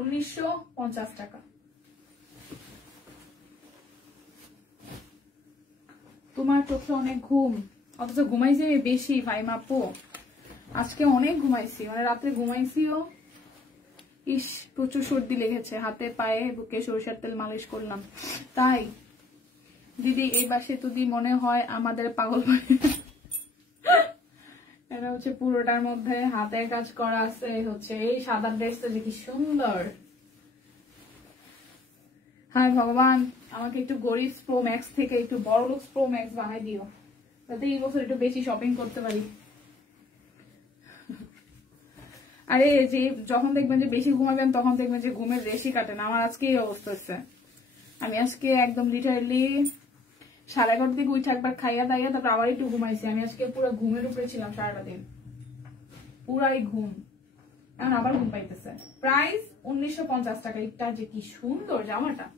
$1950 টাকা। তোমার চোখে অনেক ঘুম, অথচ ঘুমাইছি বেশি ভাই মাপু। আজকে অনেক ঘুমাইছি, মানে রাত্রে ঘুমাইছিও। ইস প্রচুর সর্দি লেগেছে, হাতে পায়ে বুকে সরিষার তেল মালিশ করলাম। তাই দিদি এই বাসে যদি মনে হয় আমাদের পাগল বাড়ি। এটা হচ্ছে পুরোটার মধ্যে হাতের কাজ করা আছে। হচ্ছে এই সাদা ড্রেসটা যে কি সুন্দর। হায় ভগবান, আমাকে একটু গরিব প্রো ম্যাক্স থেকে একটু বড় লুকস প্রো ম্যাক্স বানাই দিও, যাতে এই বছর একটু বেশি শপিং করতে পারি। আরে যে যখন দেখবেন যে বেশি ঘুমাবেন তখন দেখবেন যে ঘুমের রেশি কাটে না। আমার আজকে এই অবস্থা হচ্ছে। আমি আজকে একদম লিটারালি 11:30 দিকে উঠে একবার খাইয়া দাইয়া তারপর আবার একটু ঘুমাইছি। আমি আজকে পুরো ঘুমের উপরে ছিলাম সারাটা দিন, পুরাই ঘুম। এখন আবার ঘুম পাইতেছে। প্রাইস 1950 টাকা। এটা যে কি সুন্দর জামাটা,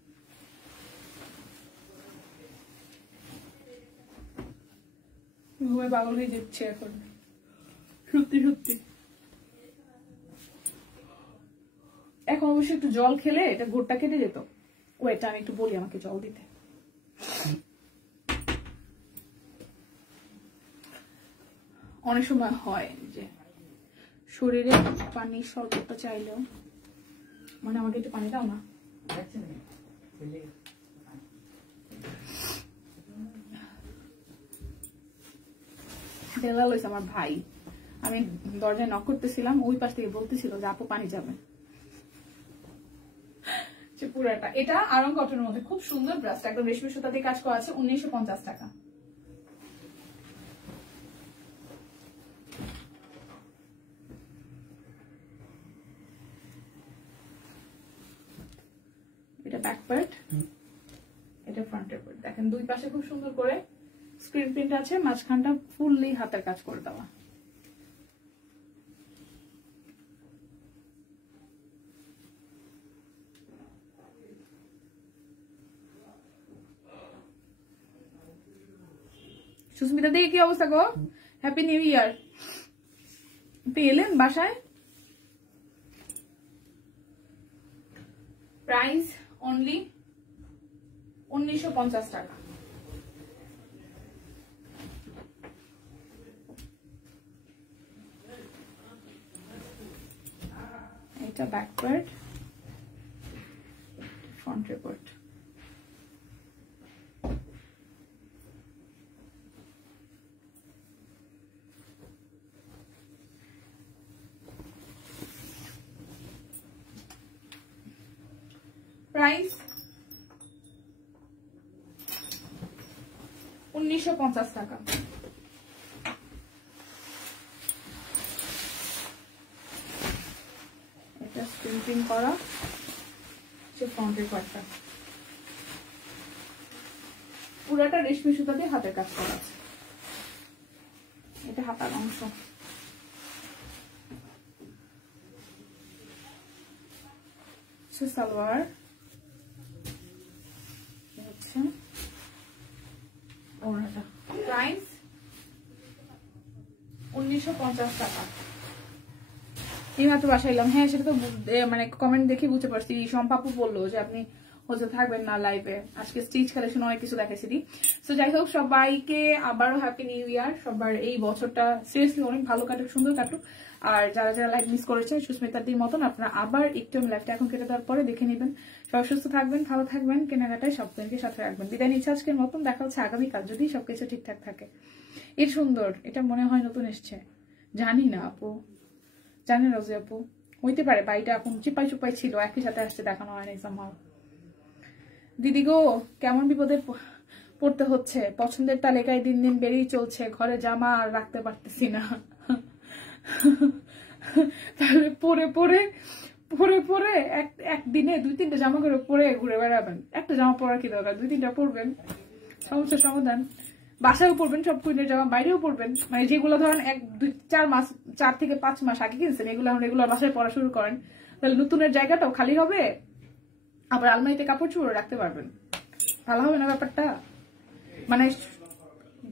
ঘুমে পাগল হয়ে যাচ্ছে এখন সত্যি সত্যি। এখন অবশ্যই একটু জল খেলে এটা ঘোরটা কেটে যেত। ও এটা আমি একটু বলি আমাকে জল দিতে। অনেক সময় হয় যে শরীরে পানি স্বল্পতা চাইলেও, মানে আমাকে একটু পানি দাও না। বেলা লইছে আমার ভাই, আমি দরজায় নক করতেছিলাম, ওই পাশ থেকে বলতেছিল যে আপু পানি যাবে। পুরাটা এটা আরং কটনের মধ্যে খুব সুন্দর ব্রাশটা, একদম রেশমি সুতা দিয়ে কাজ করা আছে। 1950 টাকা। এটা ব্যাক পার্ট, এটা ফ্রন্টের পার্ট। দেখেন দুই পাশে খুব সুন্দর করে স্ক্রিন প্রিন্ট আছে, মাঝখানটা ফুললি হাতের কাজ করে দেওয়া। সুস্মিতা দিয়ে কি অবস্থা গো? হ্যাপি নিউ ইয়ার। পেলেন বাসায়? প্রাইস অনলি 1950 টাকা। এটা ব্যাকওয়ার্ড, ফ্রন্ট রিপোর্ট। প্রাইস 1950 টাকা। এটা প্রিন্টিং করা ফ্রন্ট রিপোর্টটা, পুরাটা রেশমি সুতা দিয়ে হাতের কাজ করা আছে। এটা হাতার অংশ। সালোয়ার হচ্ছে ওড়নাটা। প্রাইস 1950 টাকা। এই মাত্র বাসায় এলাম। হ্যাঁ, সেটা তো মানে কমেন্ট দেখে বুঝতে পারছি। সম্পাপু বললো যে আপনি হয়তো থাকবেন না লাইভে, আজকে স্টিচ কালেকশন অনেক কিছু দেখাইছি। তো যাই হোক, সবাইকে আবারও হ্যাপি নিউ ইয়ার। সবার এই বছরটা সিরিয়াসলি অনেক ভালো কাটুক, সুন্দর কাটুক। আর যারা যারা লাইভ মিস করেছেন সুস্মিতাদির মতন, আপনারা আবার একটু লাইভটা এখন কেটে দেওয়ার পরে দেখে নেবেন। সবাই সুস্থ থাকবেন, ভালো থাকবেন, কেনাকাটায় সবদিনকে সাথে রাখবেন। বিদায় নিচ্ছে আজকের মতন। দেখা হচ্ছে আগামীকাল যদি সবকিছু ঠিকঠাক থাকে। এর সুন্দর, এটা মনে হয় নতুন এসছে, জানি না আপু, জানেন রোজি আপু, হইতে পারে বাড়িটা এখন চিপাই চুপাই ছিল, একই সাথে আসছে, দেখানো হয়নি সামহাও। দিদি গো, কেমন বিপদে পড়তে হচ্ছে, পছন্দের তালিকায় দিন দিন বেরিয়ে চলছে, ঘরে জামা আর রাখতে পারতেছি না। তাহলে পরে পরে পরে পরে একদিনে 2-3টা জামা করে পরে ঘুরে বেড়াবেন। একটা জামা পরার কি দরকার, 2-3টা পরবেন, সমস্যার সমাধান। বাসায়ও পড়বেন সব কুইনের জামা, বাইরেও পড়বেন। মানে যেগুলো ধরেন 1-2-4 মাস, 4 থেকে 5 মাস আগে কিনছেন, এগুলো এখন রেগুলার বাসায় পড়া শুরু করেন, তাহলে নতুনের জায়গাটাও খালি হবে, আবার আলমারিতে কাপড় চোপড় রাখতে পারবেন। ভালো হবে না ব্যাপারটা? মানে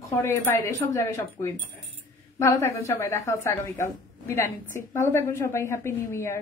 ঘরে বাইরে সব জায়গায় সব কুইন। ভালো থাকবেন সবাই, দেখা হচ্ছে আগামীকাল। বিদায় নিচ্ছি, ভালো থাকবেন সবাই, হ্যাপি নিউ ইয়ার।